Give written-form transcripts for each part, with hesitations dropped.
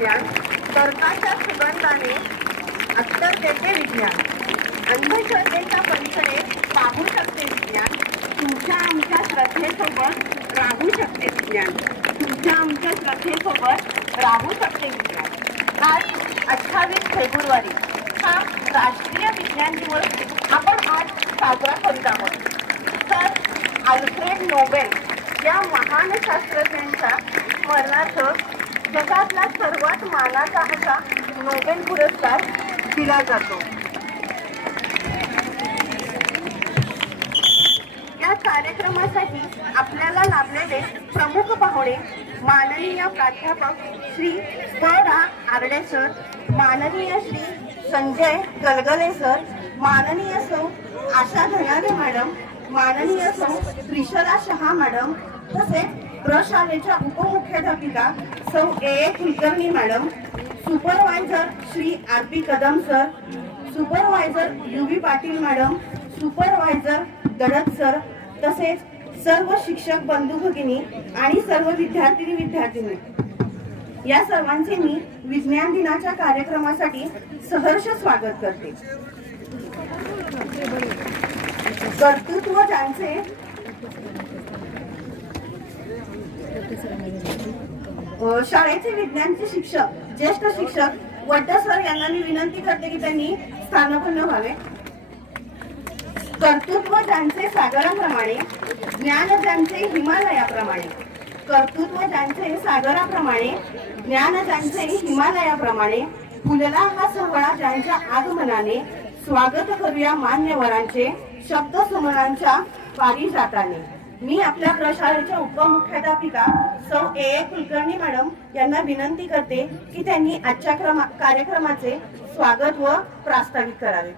विज्ञान, तर्काच्या सुगंधाने अत्तर देते विज्ञान, अंधश्रद्धेच्या पलीकडे पाहू शकते विज्ञान, तुमच्या आमच्या श्रद्धेसोबत राहू शकते विज्ञान, तुमच्या आमच्या श्रद्धेसोबत राहू शकते विज्ञान. आज 28 फेब्रुवारी हा राष्ट्रीय विज्ञान दिवस आपण आज साजरा करीत आहोत. तर अल्फ्रेड नोबेल या महान शास्त्रज्ञांच्या स्मरणार्थ जगातला सर्वात मानाचा असा नोबेल पुरस्कार दिला जातो. या कार्यक्रमासाठी आपल्याला लाभलेले प्रमुख पाहुणे माननीय प्राध्यापक श्री रा आरडे सर, माननीय श्री संजय गलगले सर, माननीय सौ आशा धनारे मॅडम, माननीय सौ त्रिशला शहा मॅडम, तसेच प्रशालेच्या उपमुख्याध्यापिका सौ Kulkarni madam, supervisor Shri RP. Kadam sir, supervisor UB. Patil madam, supervisor गडद सर, तसेच सर्व शिक्षक बंधू भगिनी आणि सर्व विद्यार्थिनी, या सर्वांचे मी विज्ञान दिनाच्या कार्यक्रमासाठी सहर्ष स्वागत करते. कर्तृत्व ज्यांचे शाळेचे विज्ञानचे शिक्षक, ज्येष्ठ शिक्षक वड्डे सर यांना मी विनंती करते की त्यांनी स्थानपन्न व्हावे. कर्तृत्व ज्यांचे सागराप्रमाणे, ज्ञान ज्यांचे हिमालयाप्रमाणे, कर्तृत्व ज्यांचे सागराप्रमाणे, ज्ञान ज्यांचे हिमालयाप्रमाणे, फुलला हा सोहळा ज्यांच्या आगमनाने, स्वागत करूया मान्यवरांचे शब्द सुमनांच्या पारिजाताने. मी आपल्या प्रशालेच्या उपमुख्याध्यापिका सौ कुलकर्णी मॅडम यांना विनंती करते की त्यांनी आजच्या कार्यक्रमाचे स्वागत व प्रास्ताविक करावे.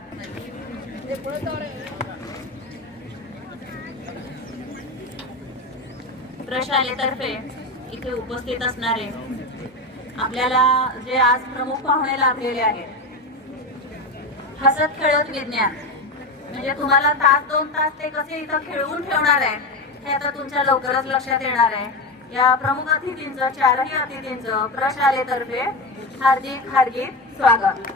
प्रशालेतर्फे इथे उपस्थित असणारे आपल्याला जे आज प्रमुख पाहुणे लाभलेले आहेत, हसत खेळत विज्ञान म्हणजे तुम्हाला तास 2 तास ते कसे इथं खेळवून ठेवणार आहे हे आता तुमच्या लवकरच लक्षात येणार आहे. या प्रमुख अतिथींचं, 4ही अतिथींचं प्रशालेतर्फे हार्दिक स्वागत.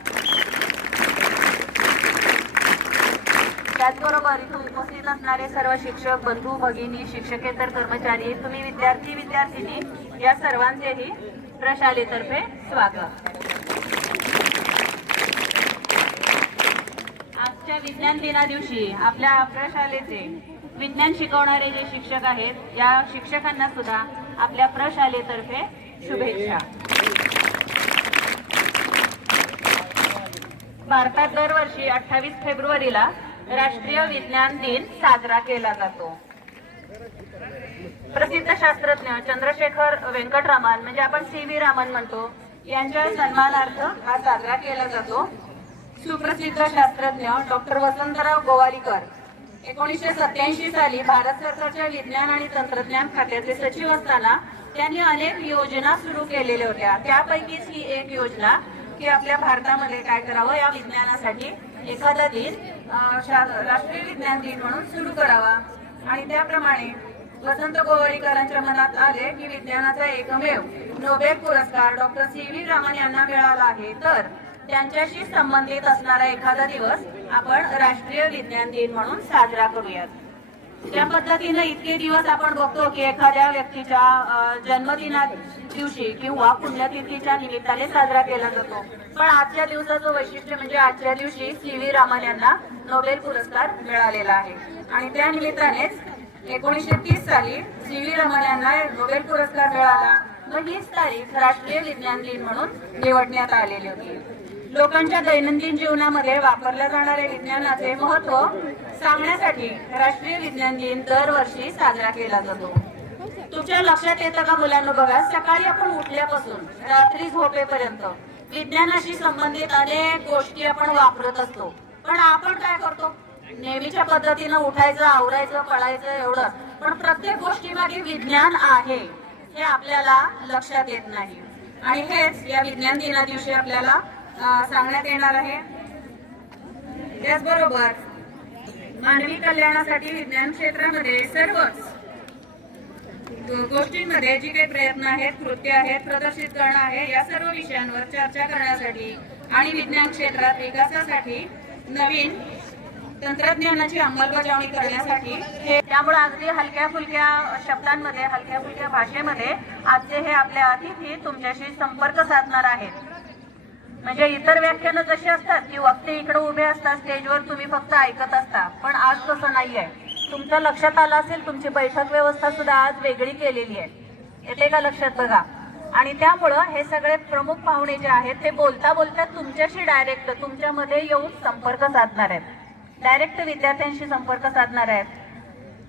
त्याचबरोबर इथं उपस्थित असणारे सर्व शिक्षक बंधू भगिनी, शिक्षकेतर कर्मचारी, तुम्ही विद्यार्थिनी, या सर्वांचेही प्रशालेतर्फे स्वागत. आजच्या विज्ञान दिना दिवशी आपल्या प्रशालेचे विज्ञान शिकवणारे जे शिक्षक आहेत, या शिक्षकांना सुद्धा आपल्या प्रशालेतर्फे शुभेच्छा. भारतात दरवर्षी 28 फेब्रुवारीला राष्ट्रीय विज्ञान दिन साजरा केला जातो. प्रसिद्ध शास्त्रज्ञ चंद्रशेखर वेंकटरामन म्हणजे आपण सी.व्ही. रामन म्हणतो, यांच्या सन्मानार्थ हा साजरा केला जातो. सुप्रसिद्ध शास्त्रज्ञ डॉक्टर वसंतराव गोवारीकर 1987 साली भारत सरकारच्या विज्ञान आणि तंत्रज्ञान खात्याचे सचिव असताना त्यांनी अनेक योजना सुरू केलेल्या होत्या. त्यापैकीच ही एक योजना की आपल्या भारतामध्ये काय करावं, या विज्ञानासाठी एखादा दिन राष्ट्रीय विज्ञान दिन म्हणून सुरू करावा. आणि त्याप्रमाणे वसंत गोवारीकरांच्या मनात आले की विज्ञानाचा एकमेव नोबेल पुरस्कार डॉक्टर सी.व्ही. रामन यांना मिळाला आहे, तर त्यांच्याशी संबंधित असणारा एखादा दिवस आपण राष्ट्रीय विज्ञान दिन म्हणून साजरा करूयात. त्या पद्धतीने इतके दिवस आपण बघतो की एखाद्या व्यक्तीच्या जन्मदिना दिवशी किंवा पुण्यतिथीच्या निमित्ताने साजरा केला जातो. पण आजच्या दिवसाचं वैशिष्ट्य म्हणजे आजच्या दिवशी सी.व्ही. रामन यांना नोबेल पुरस्कार मिळालेला आहे. आणि त्या निमित्तानेच 1930 साली सी.व्ही. रामन यांना नोबेल पुरस्कार मिळाला. मग हीच तारीख राष्ट्रीय विज्ञान दिन म्हणून निवडण्यात आलेली होती. लोकांच्या दैनंदिन जीवनामध्ये वापरल्या जाणाऱ्या विज्ञानाचे महत्त्व सांगण्यासाठी राष्ट्रीय विज्ञान दिन दरवर्षी साजरा केला जातो. तुमच्या लक्षात येतं का मुलांना? बघा, सकाळी आपण उठल्यापासून रात्री झोपेपर्यंत विज्ञानाशी संबंधित अनेक गोष्टी आपण वापरत असतो. पण आपण काय करतो? नेहमीच्या पद्धतीनं उठायचं, आवरायचं, पळायचं एवढं. पण प्रत्येक गोष्टीमागे विज्ञान आहे हे आपल्याला लक्षात येत नाही. आणि हेच या विज्ञान दिना दिवशी आपल्याला सांगण्यात येणार आहे. त्याचबरोबर मानवी कल्याणासाठी विज्ञान क्षेत्रामध्ये सर्वच गोष्टींमध्ये जी काही प्रयत्न आहेत, कृत्य आहेत, प्रदर्शित करणं आहे, या सर्व विषयांवर चर्चा करण्यासाठी आणि विज्ञान क्षेत्रात विकासासाठी नवीन तंत्रज्ञानाची अंमलबजावणी करण्यासाठी त्यामुळे अगदी हलक्या फुलक्या शब्दांमध्ये, हलक्या फुलक्या भाषेमध्ये आजचे हे आपले अतिथी तुमच्याशी संपर्क साधणार आहेत. म्हणजे इतर व्याख्यानं जशी असतात की वक्ते इकडे उभे असतात स्टेजवर, तुम्ही फक्त ऐकत असता, पण आज तसं नाहीये. तुमच्या लक्षात आलं असेल, तुमची बैठक व्यवस्था सुद्धा आज वेगळी केलेली आहे. येते का लक्षात? बघा. आणि त्यामुळं हे सगळे प्रमुख पाहुणे जे आहेत ते बोलता बोलता तुमच्याशी डायरेक्ट तुमच्यामध्ये येऊन संपर्क साधणार आहेत, डायरेक्ट विद्यार्थ्यांशी संपर्क साधणार आहेत.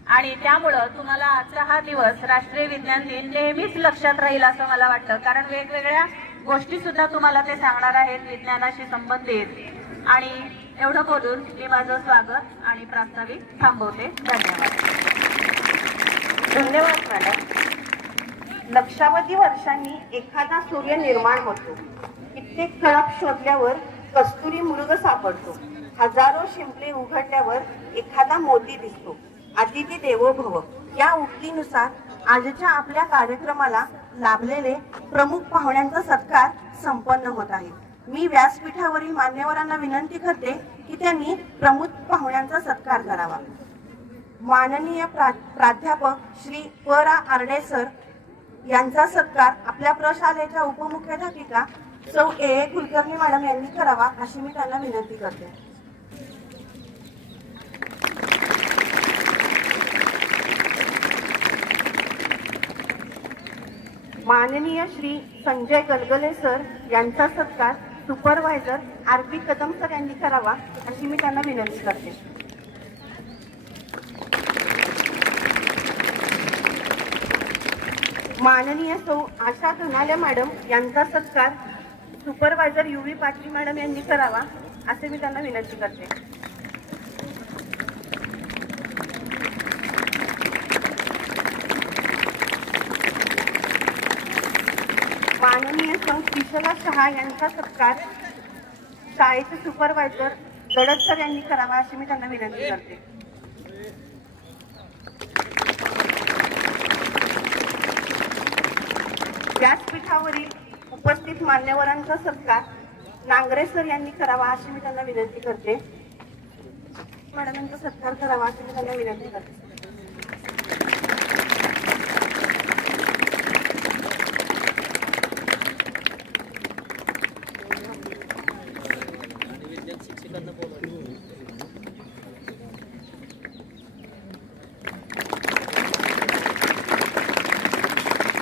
आणि त्यामुळं तुम्हाला आजचा हा दिवस राष्ट्रीय विज्ञान दिन नेहमीच लक्षात राहील असं मला वाटतं, कारण वेगवेगळ्या गोष्टी सुद्धा तुम्हाला ते सांगणार आहेत विज्ञानाशी संबंधित. आणि एवढं बोलून मी माझं स्वागत आणि प्रास्ताविक थांबवते. धन्यवाद. धन्यवाद मॅडम. लक्षावधी वर्षांनी एखादा सूर्य निर्माण होतो, कित्येक कळप शोधल्यावर कस्तुरी मृग सापडतो, हजारो शिंपले उघडल्यावर एखादा मोती दिसतो, अतिथी देवो भव या उक्तीनुसार आजच्या आपल्या कार्यक्रमाला लाभलेले प्रमुख पाहुण्यांचा सत्कार संपन्न होत आहे. मी व्यासपीठावरील मान्यवरांना विनंती करते की त्यांनी प्रमुख पाहुण्यांचा सत्कार करावा. माननीय प्राध्यापक श्री प.रा. आरडे सर यांचा सत्कार आपल्या प्रशालेच्या उपमुख्याध्यापिका सौ ए. कुलकर्णी मॅडम यांनी करावा अशी मी त्यांना विनंती करते. माननीय श्री संजय गलगले सर यांचा सत्कार सुपरवायझर आर.पी. कदम सर यांनी करावा अशी मी त्यांना विनंती करते. माननीय सौ आशा धनाले मॅडम यांचा सत्कार सुपरवायझर यू.व्ही. पाटील मॅडम यांनी करावा असे मी त्यांना विनंती करते. माननीय सौ त्रिशला शहा यांचा सत्कार शाळेचे सुपरवायझर गडद सर यांनी करावा अशी मी त्यांना विनंती करते. व्यासपीठावरील उपस्थित मान्यवरांचा सत्कार नांगरे सर यांनी करावा अशी मी त्यांना विनंती करते. मॅडमांचा सत्कार करावा अशी मी त्यांना विनंती करते.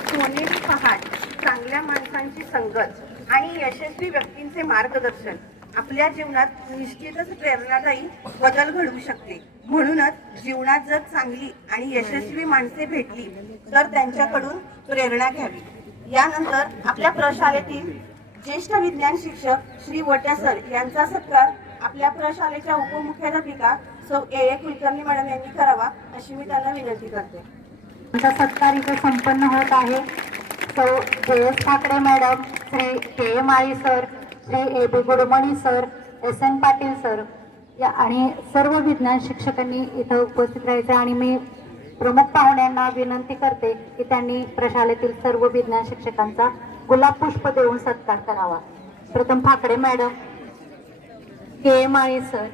सोनेरी पहाट, चांगल्या माणसांची संगत आणि यशस्वी व्यक्तींचे मार्गदर्शन आपल्या जीवनात निश्चितच प्रेरणादायी बदल घडवू शकते. म्हणूनच जीवनात जर चांगली आणि यशस्वी माणसे भेटली तर त्यांच्याकडून प्रेरणा घ्यावी. यानंतर आपल्या प्रशालेतील ज्येष्ठ विज्ञान शिक्षक श्री वट्या सर यांचा सत्कार आपल्या प्रशालेच्या उपमुख्याध्यापिका सौ ए. कुलकर्णी मॅडम यांनी करावा अशी मी त्यांना विनंती करते. आमचा सत्कार इथे संपन्न होत आहे. सौ Jayesh Thackeray madam, Shri K. Mali sir, Shri A. B. Gudmani sir, S. N. Patil sir या आणि सर्व विज्ञान शिक्षकांनी इथं उपस्थित राहायचं. आणि मी प्रमुख पाहुण्यांना विनंती करते की त्यांनी प्रशालेतील सर्व विज्ञान शिक्षकांचा गुलाब पुष्प देऊन सत्कार करावा. प्रथम Thackeray madam, K. Mali sir,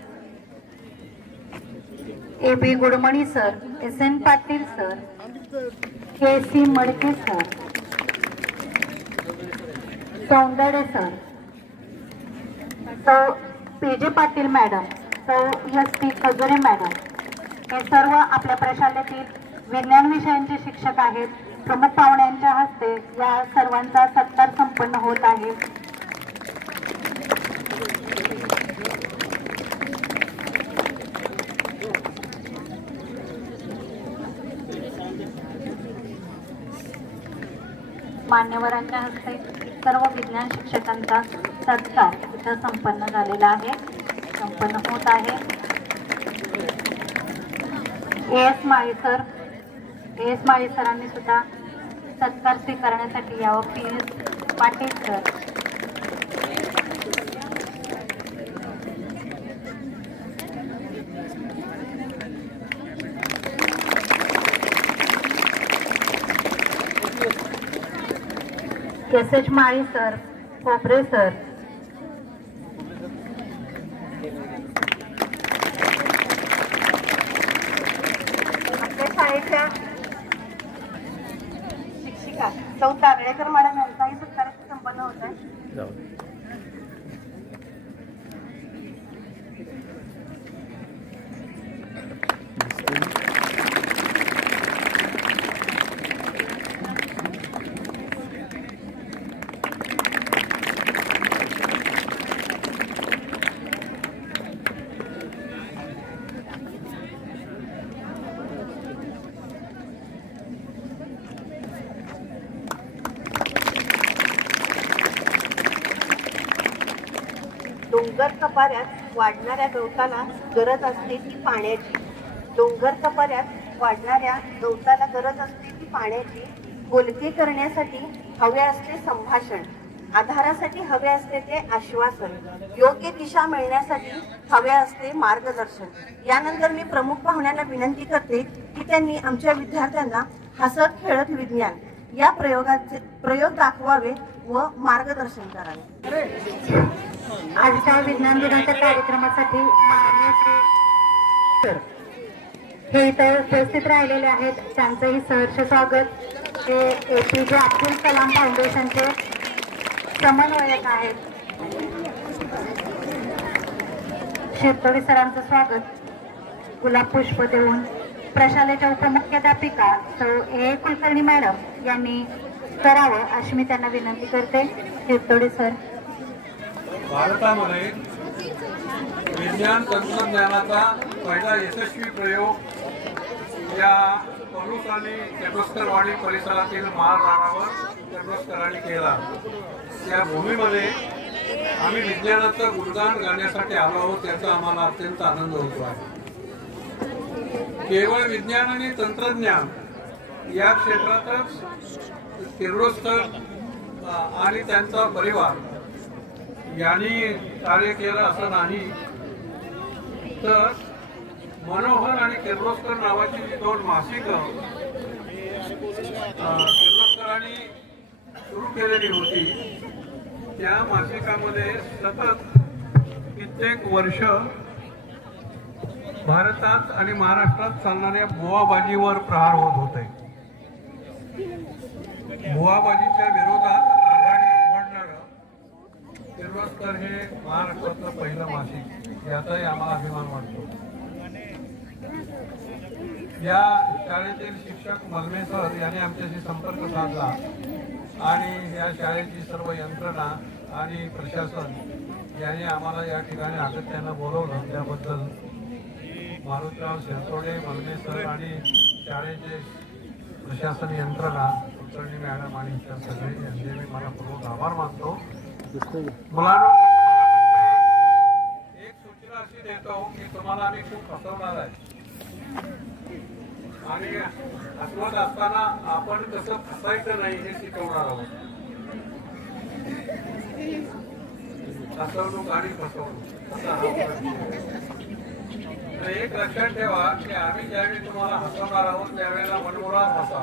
A. B. Gudmani sir, S. N. Patil sir, K. C. Madke sir, Saundarya sir, सौ पी. जे. पाटील मॅडम, सौ एस. पी. खजुरे मॅडम हे सर्व आपल्या प्रशालेतील विज्ञान विषयांचे शिक्षक आहेत. प्रमुख पाहुण्यांच्या हस्ते या सर्वांचा सत्कार संपन्न होत आहे. मान्यवरांच्या हस्ते सर्व विज्ञान शिक्षकांचा सत्कार इथं संपन्न झालेला आहे, संपन्न होत आहे. S. Mali sir, S. Mali सरांनी सुद्धा सत्कार स्वीकारण्यासाठी यावं. P. S. Patil sir, S Mali sir, Khobre sir, आपल्या शाळेच्या शिक्षिका सौ तारळेकर मॅडम यांचाही सत्कार संपन्न होत आहे. डोंगर कपाऱ्यात वाढणाऱ्या गवताला गरज असते ती पाण्याची. डोंगर कपाऱ्यात वाढणाऱ्या गवताला गरज असते ती पाण्याची. बोलके करण्यासाठी हवे असते संभाषण. आधारासाठी हवे असते ते आश्वासन. योग्य दिशा मिळण्यासाठी हवे असते मार्गदर्शन. यानंतर मी प्रमुख पाहुण्यांना विनंती करते की त्यांनी आमच्या विद्यार्थ्यांना हसत खेळत विज्ञान या प्रयोग दाखवावे व मार्गदर्शन करावे. आजच्या विज्ञान दिनाच्या कार्यक्रमासाठी माननीय श्री सर हे इथं उपस्थित राहिलेले आहेत. त्यांचंही सहर्ष स्वागत. ते APJ अब्दुल कलाम फाउंडेशनचे समन्वयक आहेत. शेतकरी सरांचं स्वागत. गुलाब पुष्प देऊन प्रशालेच्या उपमुख्याध्यापिका सौ ए कुलकर्णी मॅडम यांनी करावं अशी मी त्यांना विनंती करते. शेतकरी सर. भारतामध्ये विज्ञान तंत्रज्ञानाचा पहिला यशस्वी प्रयोग या पलूस आणि टेंबस्करवाडी परिसरातील महाराणावर टेंबस्करांनी केला. त्या भूमीमध्ये आम्ही विज्ञानाचं गुणगान गाण्यासाठी आलो आहोत याचा आम्हाला अत्यंत आनंद होतो आहे. केवळ विज्ञान आणि तंत्रज्ञान या क्षेत्रातच किर्लोस्कर आणि त्यांचा परिवार यांनी कार्य केलं असं नाही, तर मनोहर आणि किर्लोस्कर नावाची जी दोन मासिकं किर्लोस्करांनी सुरू केलेली होती त्या मासिकामध्ये सतत कित्येक वर्ष भारतात आणि महाराष्ट्रात चालणाऱ्या बुवाबाजीवर प्रहार होत होते. बुवाबाजीच्या विरोधात आघाडी उघडणारं किर्लोस्कर हे महाराष्ट्रातलं पहिलं मासिक, याचाही आम्हाला अभिमान वाटतो. या शाळेतील शिक्षक मलमे सर यांनी आमच्याशी संपर्क साधला आणि या शाळेची सर्व यंत्रणा आणि प्रशासन यांनी आम्हाला या ठिकाणी सातत्यानं बोलवलं. त्याबद्दल मारुतराव शिरतोडे, मलमे सर आणि शाळेचे प्रशासन यंत्रणा कुलकर्णी मॅडम आणि इतर सगळे यांचे मी मनपूर्वक आभार मानतो. मुलांनो, एक सूचना अशी देतो की तुम्हाला आम्ही खूप फसवणार आहे आणि हसवत असताना आपण कसं फसायचं नाही हे शिकवणार आहोत. हसवणूक आणि फसवणूक एक लक्षात ठेवा की आम्ही ज्यावेळी तुम्हाला हसवणार आहोत त्यावेळेला मनमुराद हसा,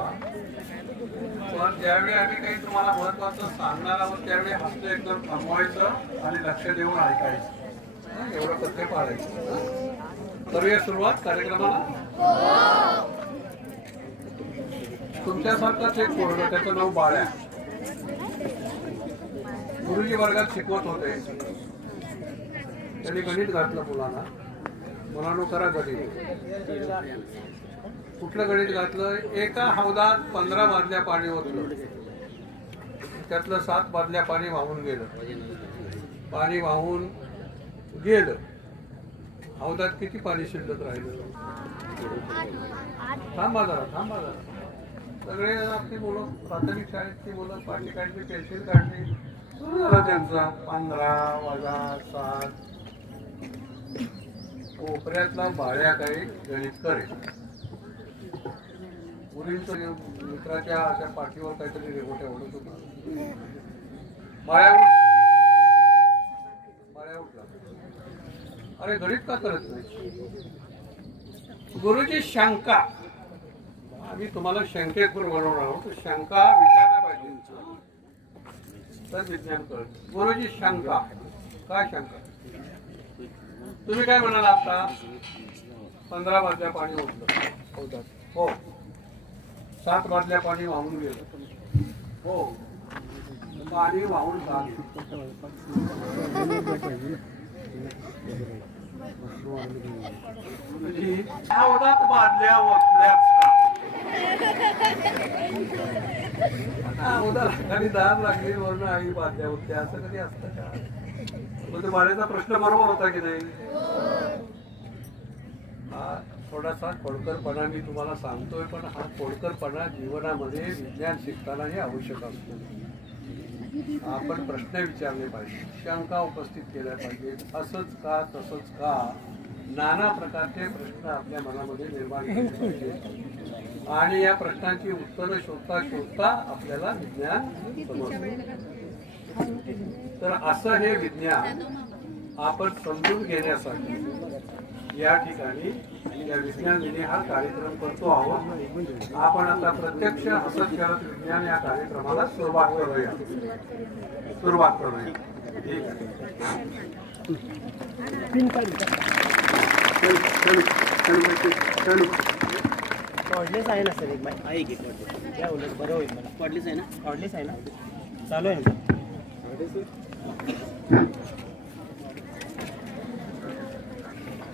पण ज्यावेळी आम्ही काही तुम्हाला महत्वाचं सांगणार आहोत त्यावेळी हसतं एकदम थांबवायचं आणि लक्ष देऊन ऐकायचं. एवढं पत्ते पाळायचं. करूया सुरुवात कार्यक्रमाला. तुमच्यासारखाच एक पोरगं, त्याचं नाव बाळ्या, गुरुजी वर्गात शिकवत होते. त्यांनी गणित घातलं मुलांना. मुलांनो करा गणित. कुठलं गणित घातलं? एका हौदात 15 बादल्या पाणी ओतलं, त्यातलं 7 बादल्या पाणी वाहून गेलं. पाणी वाहून गेलं, हौदात किती पाणी शिल्लक राहिलं? थांबा जरा. सगळे आपली मुलं, प्राथमिक शाळेतली मुलं पाठी काढली, पेन्सिल काढली, सुरू झाला त्यांचा 15 - 7. कोपऱ्यातला बाळ्या काही गणित करेल. मुलींचं मित्राच्या अशा पाठीवर काहीतरी रेगोट्या ओढत होता. बाळ्या उठला. अरे गणित का करत नाही? गुरुजी शंका, आम्ही तुम्हाला शंकेतून बनवणार आहोत. शंका विचारल्या पाहिजे. तर विज्ञान कळतं. गुरुजी शंका, काय शंका? तुम्ही काय म्हणाल आता? 15 बादल्या पाणी ओतलं हो, 7 बादल्या पाणी वाहून गेलं हो, पाणी वाहून झालं. अवधात बादल्या ओतल्याच का? आणि 10 लागली वरून आई बादल्या होत्या, असं कधी असतं का? मग तो बाळाचा प्रश्न बरोबर होता की नाही? हा थोडासा खोडकरपणा मी तुम्हाला सांगतोय, पण हा खोडकरपणा जीवनामध्ये विज्ञान शिकतानाही आवश्यक असतो. आपण प्रश्न विचारले पाहिजे, शंका उपस्थित केल्या पाहिजेत. असंच का, तसंच का, नाना प्रकारचे प्रश्न आपल्या मनामध्ये निर्माण केले पाहिजे. आणि या प्रश्नांची उत्तरं शोधता शोधता आपल्याला विज्ञान समजतं. तर असं हे विज्ञान आपण समजून घेण्यासाठी या ठिकाणी या विज्ञान दिनी हा कार्यक्रम करतो आहोत. आपण आता प्रत्यक्ष हसत खेळत विज्ञान या कार्यक्रमाला सुरुवात करूया. ठीक आहे. कॉर्डलेस आहे ना सर? एक बाय आहे की कॉर्डलेस? त्या उलट बरं होईल मला. कॉर्डलेस आहे ना? कॉर्डलेस आहे ना? चालू आहे ना?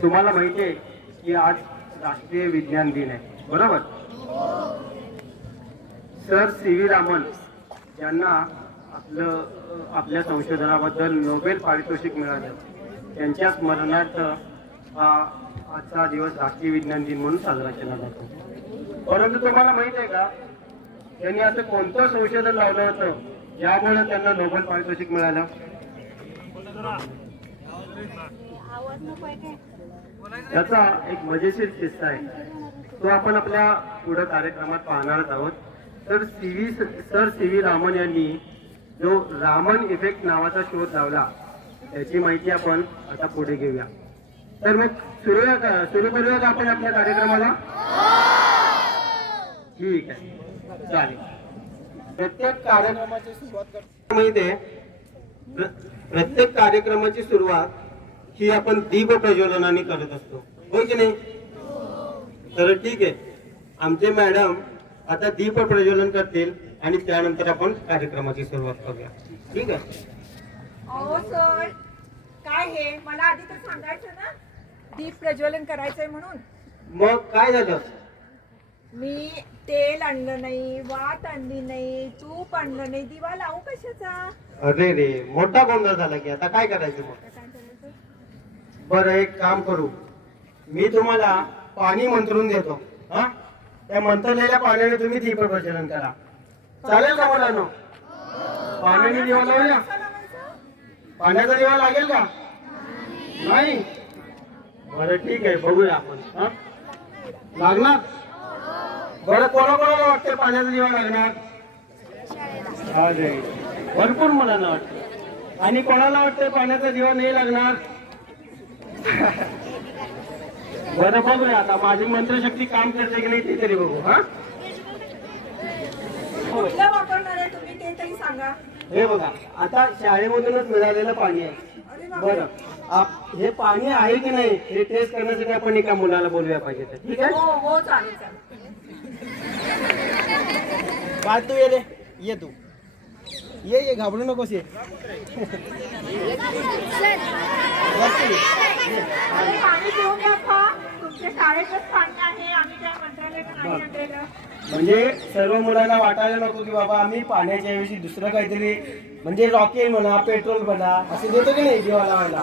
तुम्हाला माहिती आहे की आज राष्ट्रीय विज्ञान दिन आहे, बरोबर? सर सी.व्ही. रामन यांना आपल्या संशोधनाबद्दल नोबेल पारितोषिक मिळालं. त्यांच्या स्मरणार्थ हा आजचा दिवस राष्ट्रीय विज्ञान दिन म्हणून साजरा केला जातो. परंतु तुम्हाला माहित आहे का, त्यांनी असं कोणतं संशोधन लावलं होतं ज्यामुळे त्यांना नोबेल पारितोषिक मिळालं? त्याचा एक मजेशीर किस्सा आहे, तो आपण आपल्या पुढे कार्यक्रमात पाहणार आहोत. तर सर सी.व्ही. रामन यांनी जो रामन इफेक्ट नावाचा शोध लावला त्याची माहिती आपण आता पुढे घेऊया. तर मग सुरू करूया का आपण आपल्या कार्यक्रमाला? ठीक आहे, चालेल. प्रत्येक कार्यक्रमाची सुरुवात माहिती आहे, प्रत्येक कार्यक्रमाची सुरुवात ही आपण दीप प्रज्वलनाने करत असतो, हो की नाही? तर ठीक आहे, आमचे मॅडम आता दीप प्रज्वलन करतील आणि त्यानंतर आपण कार्यक्रमाची सुरुवात करूया. ठीक आहे? अहो सर, काय हे मला आधी तर सांगायचं ना, दीप प्रज्वलन करायचंय म्हणून. मग काय झालं? मी तेल आणलं नाही, वात आणली नाही, तूप आणलं नाही, दिवा लावू कशाचा? अरे रे, मोठा गोंधळ झाला की आता काय करायचं मग? बरं, एक काम करू, मी तुम्हाला पाणी मंत्रून देतो. हा, त्या मंत्रलेल्या पाण्याने तुम्ही दीप प्रज्वलन करा. चालेल का मुलांनो? पाण्याने दिवा लावूया? पाण्याचा दिवा लागेल का? नाही? बरं ठीक आहे, बघूया आपण. हा, लागणार? बरं, कोणाकोणाला वाटतं पाण्याचा दिवा लागणार? भरपूर मुलांना वाटतं. आणि कोणाला वाटतं पाण्याचा दिवा नाही लागणार? बरं, बघूया आता माझी मंत्रशक्ती काम करते की नाही ते तरी बघू. हा, कुठलं वापरणार आहे तुम्ही ते तरी सांगा. हे बघा, आता शाळेमधूनच मिळालेलं पाणी आहे. अरे बापरे. बरं, हे पाणी आहे की नाही हे टेस्ट करण्यासाठी आपण एका मुलाला बोलूया पाहिजे. तर ठीक आहे? हो हो, चालेल चालेल. बाळ तू ये रे, ये तू ये घाबरू नकोस ये. अरे पाणी पिऊन घ्या का? तुमच्या शाळेतच पाणी आहे, आम्ही काय मंत्रालयात नाही आणलेलं. म्हणजे सर्व मुलांना वाटायला नको की बाबा आम्ही पाण्याच्या ऐवजी दुसरं काहीतरी म्हणजे रॉकेल म्हणा, पेट्रोल म्हणा असं देतो की नाही दिवा लावायला.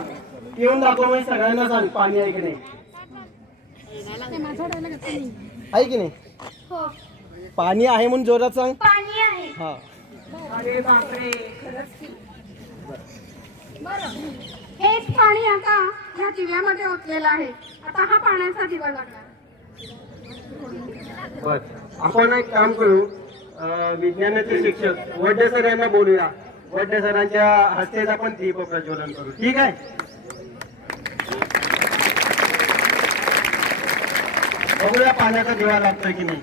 पिऊन दाखव म्हणजे सगळ्यांना सांग पाणी आहे की नाही. आहे की नाही? पाणी आहे म्हणून जोरात सांग. पाणी आहे. हा, अरे बापरे, खरंच की. बरं, हेच पाणी आता या दिव्यामध्ये ओतलेलं आहे. आता हा पाण्याचा दिवा लागणार. बर, आपण एक काम करू, विज्ञानाचे शिक्षक वड्डे सर यांना बोलूया. वड्डे सरांच्या हस्तेच आपण दीप प्रज्वलन करू. ठीक आहे? बघूया पाण्याचा दिवा लागतोय की नाही.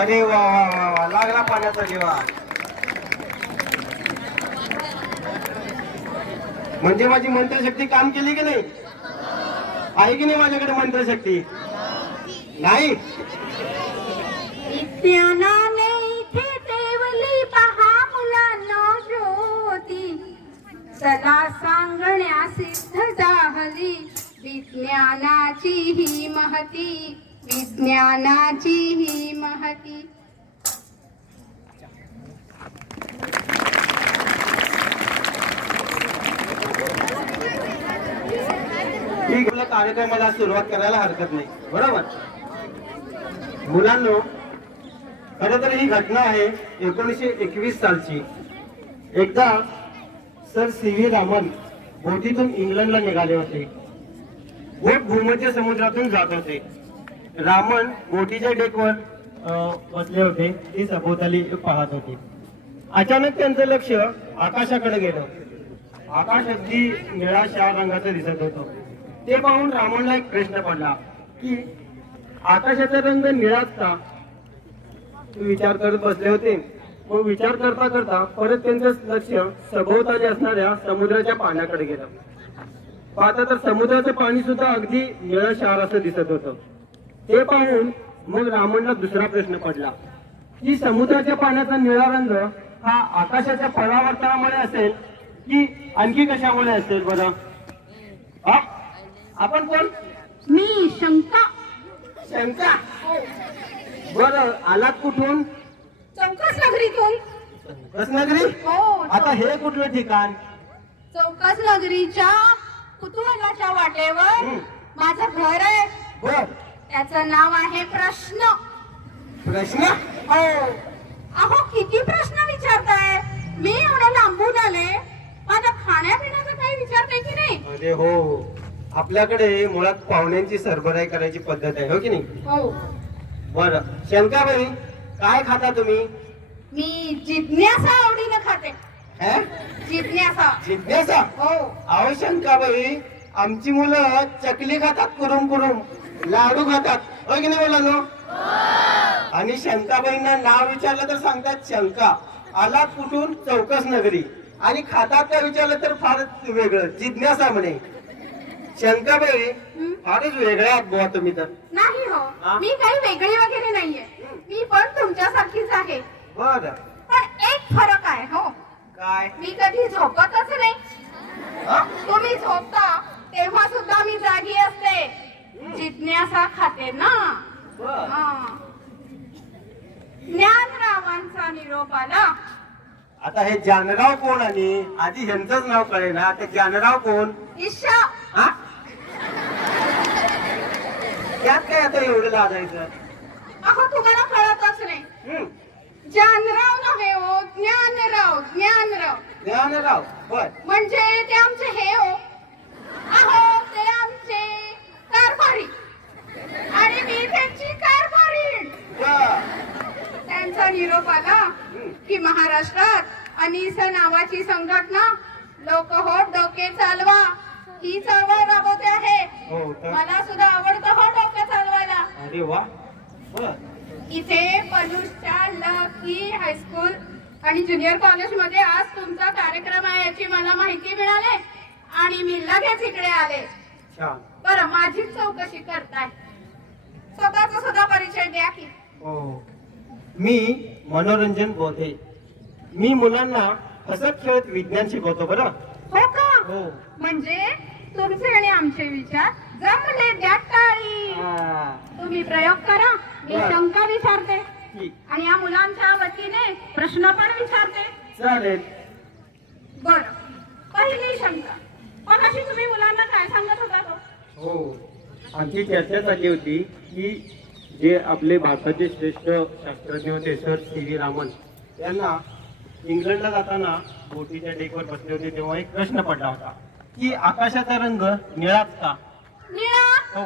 अरे वा वा वा वा, लागला पाण्याचा दिवा. म्हणजे माझी मंत्रशक्ती काम केली की नाही? आहे की नाही माझ्याकडे मंत्रशक्ती? नाही. विज्ञानाने इथे देवली पहा मुलांना ज्योती, चला सांगण्या सिद्ध जाहली, विज्ञानाची ही महती, विज्ञानाची ही महती. ठीक आहे, कार्यक्रमाला सुरुवात करायला हरकत नाही, बरोबर? मुलांनो, खरं तर ही घटना आहे 1921 सालची. एकदा सर CV रामन बोटीतून इंग्लंडला निघाले होते. बोट भूमध्य समुद्रातून जात होते. रामन बोटीच्या डेकवर बसले होते. ते सभोवताली पाहत होते. अचानक त्यांचं लक्ष आकाशाकडे गेलं. आकाश अगदी निळा शार रंगाचं दिसत होतं. ते पाहून रामनला एक प्रश्न पडला की आकाशाचा रंग निळाच का? ते विचार करत बसले होते. मग विचार करता करता परत त्यांचं लक्ष सभोवताली असणाऱ्या समुद्राच्या पाण्याकडे गेलं. पाहता तर समुद्राचं पाणी सुद्धा अगदी निळं शार असं दिसत होतं. ते पाहून मग रामनला दुसरा प्रश्न पडला की समुद्राच्या पाण्याचा निळा रंग हा आकाशाच्या परावर्तनामुळे असेल की आणखी कशामुळे असेल बरं? हा? आपण कोण? मी शंका. शंका? बरं, आलात कुठून? चौकस नगरीतून. रत्नागिरी? हो. आता हे कुठलं ठिकाण? चौकस नगरीच्या कुतूहलाच्या वाटेवर माझं घर आहे. बर. त्याचं नाव आहे प्रश्न. प्रश्न? हो. अहो किती प्रश्न विचारताय? मी एवढं लांबून आले, माझ्या खाण्यापिण्याचं काही विचारताय की नाही? अरे हो, आपल्याकडे मुळात पाहुण्यांची सरबराई करायची पद्धत आहे, हो की नाही? हो. बरं, शंकाबाई, काय खाता तुम्ही? मी जिज्ञासा आवडीनं खाते. हे? जिज्ञासा. जिज्ञासा? हो. अहो शंकाबाई, आमची मुलं चकली खातात कुरुम कुरुम, लाडू खातात, हो की नाही मुलांनो? आणि शंकाबाईंना नाव विचारलं तर सांगतात शंका. आलात कुठून? चौकस नगरी. आणि खातात का विचारलं तर फारच वेगळं, जिज्ञासा म्हणे. शंकाबाई, फारच वेगळ्या आहात बुवा तुम्ही तर. नाही हो, हा? मी काही वेगळी वगैरे नाहीये. मी पण तुमच्यासारखीच आहे. बर. पण एक फरक आहे हो. काय? मी कधी झोपतच नाही. हा? तुम्ही झोपता तेव्हा सुद्धा मी जागी असते. जिज्ञासा खाते ना. बर. हा. ज्ञानरावांचा निरोप आला. आता हे जानराव कोण? आणि आधी ह्यांचंच नाव कळेल ना, ते जानराव कोण? ईशा. हा? त्यात काय आता एवढं लाजायचं? अहो तुम्हाला कळतच नाही. हम्म. जानराव नव्हे हो, ज्ञानराव. ज्ञानराव जानराव. बर. म्हणजे ते आमचे हे हो. अहो ते आमचे कारभारी आणि मी त्यांची कारभारी. बर. त्यांचा निरोप आला की महाराष्ट्रात अनिसा नावाची संघटना लोक हो डोके चालवा ही चळवळ राबवते आहे. हो तर. मला सुद्धा आवडतं हो डोके चालवायला. अरे वा. बर. इथे पलूसच्या लकी हायस्कूल आणि ज्युनियर कॉलेजमध्ये आज तुमचा कार्यक्रम आहे याची मला माहिती मिळाली आणि मी लगेच इकडे आले. छान. बरं, माझीच चौकशी करताय. स्वतःचा सुद्धा परिचय द्या की. हो, मी मनोरंजन बोधे. मी मुलांना हसत खेळत विज्ञान शिकवतो बरं. हो का? हो. म्हणजे तुमचे आणि आमचे विचार जमले द्या टाळी. हा. तुम्ही प्रयोग करा, मी बरं. शंका विचारते ठीक. आणि या मुलांच्या वतीने प्रश्न पण विचारते. चालेल. बर, पहिली शंका. मग अशी तुम्ही मुलांना काय सांगत होता तो? हो, आमची चर्चा झाली होती की जे आपले भारताचे श्रेष्ठ शास्त्रज्ञ होते सर CV रामन, त्यांना इंग्लंडला जाताना बोटीच्या डेकवर बसले होते तेव्हा एक प्रश्न पडला होता की आकाशाचा रंग निळाच का? निळा. हो.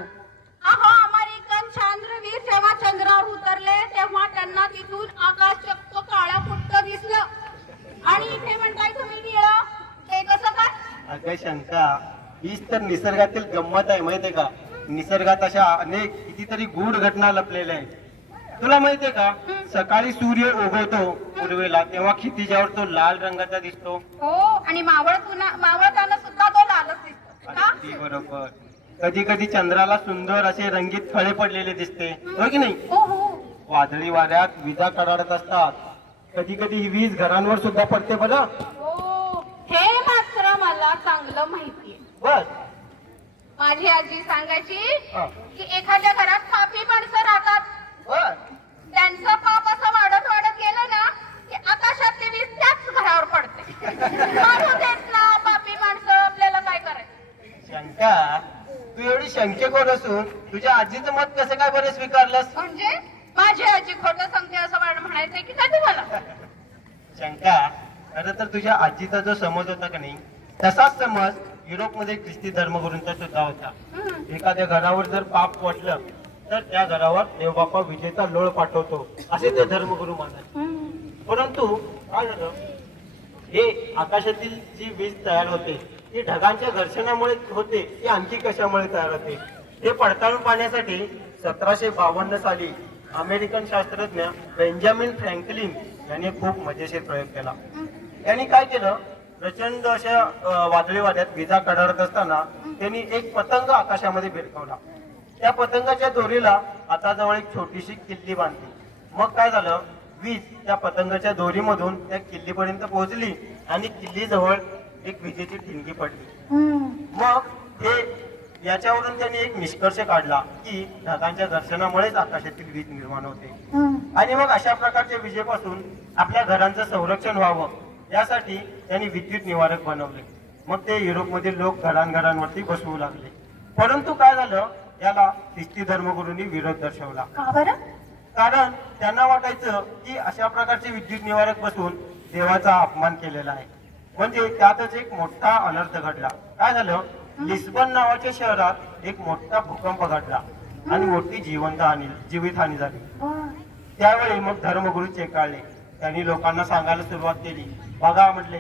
अहो अमेरिकन चांद्रवीर जेव्हा चंद्रावर उतरले तेव्हा त्यांना तिथून आकाश चक्क काळा कुट्ट दिसलं आणि इथे म्हणताय तुम्ही निळा. ते कसं काय? अगं शंका, हीच तर निसर्गातील गंमत आहे माहितीये का? निसर्गात अशा अनेक कितीतरी गूढ घटना लपलेल्या आहेत. तुला माहितीये का सकाळी सूर्य उगवतो पूर्वेला तेव्हा क्षितिजावर तो लाल रंगाचा दिसतो. हो, आणि मावळताना सुद्धा तो लालच दिसतो का? अगदी बरोबर. कधी कधी चंद्राला सुंदर असे रंगीत फळे पडलेले दिसते, हो की नाही? हो हो. वादळी वाऱ्यात विजा कडाडत असतात. कधी कधी ही वीज घरांवर सुद्धा पडते बरं. हो, हे मात्र मला चांगलं माहितीये. बस. माझी आजी सांगायची हा. की एखाद्या घरात पापी माणसं राहतात. बस. त्यांचं पाप असं वाढत वाढत गेलं ना की आकाशातली वीज त्याच घरावर पडते. मारू देत ना पापी माणसं, आपल्याला काय करायचं? शंका, तू एवढी शंकेखोर असून तुझ्या आजीचं मत कसं काय बरं स्वीकारलंस? म्हणजे माझी आजी खोटं सांगते असं म्हणायचंय की काय तुम्हाला? शंका, खरं तर तुझ्या आजीचा जो समज होता का नाही तसाच समज युरोपमध्ये ख्रिस्ती धर्मगुरूंचा सुद्धा होता. एखाद्या घरावर जर पाप वाटलं तर त्या घरावर देवबापा विजेचा लोळ पाठवतो असे ते धर्मगुरू मानत. परंतु काय झालं, हे आकाशातील जी वीज तयार होते ती ढगांच्या घर्षणामुळे होते की आणखी कशामुळे तयार होते हे पडताळून पाहण्यासाठी 1752 साली अमेरिकन शास्त्रज्ञ बेंजामिन फ्रँकलिन यांनी खूप मजेशीर प्रयोग केला. त्यांनी काय केलं, प्रचंड अशा वादळी वाऱ्यात विजा कडाडत असताना त्यांनी एक पतंग आकाशामध्ये भिरकवला. त्या पतंगाच्या दोरीला हाताजवळ एक छोटीशी किल्ली बांधली. मग काय झालं, वीज त्या पतंगाच्या दोरीमधून त्या किल्लीपर्यंत पोहोचली आणि किल्लीजवळ एक विजेची ठिणगी पडली. मग हे याच्यावरून त्यांनी एक निष्कर्ष काढला की ढगांच्या घर्षणामुळेच आकाशातील वीज निर्माण होते. आणि मग अशा प्रकारच्या विजेपासून आपल्या घरांचं संरक्षण व्हावं यासाठी त्यांनी विद्युत निवारक बनवले. मग ते युरोपमधील लोक घरांघरांवरती बसवू लागले. परंतु काय झालं, याला ख्रिस्ती धर्मगुरूंनी विरोध दर्शवला. का बरं? कारण त्यांना वाटायचं की अशा प्रकारचे विद्युत निवारक बसवून देवाचा अपमान केलेला आहे. म्हणजे त्यातच एक मोठा अनर्थ घडला. काय झालं, लिस्बन नावाच्या शहरात एक मोठा भूकंप घडला आणि मोठी जीवितहानी झाली. त्यावेळी मग धर्मगुरू चेकाळले. त्यांनी लोकांना सांगायला सुरुवात केली, बघा म्हटले,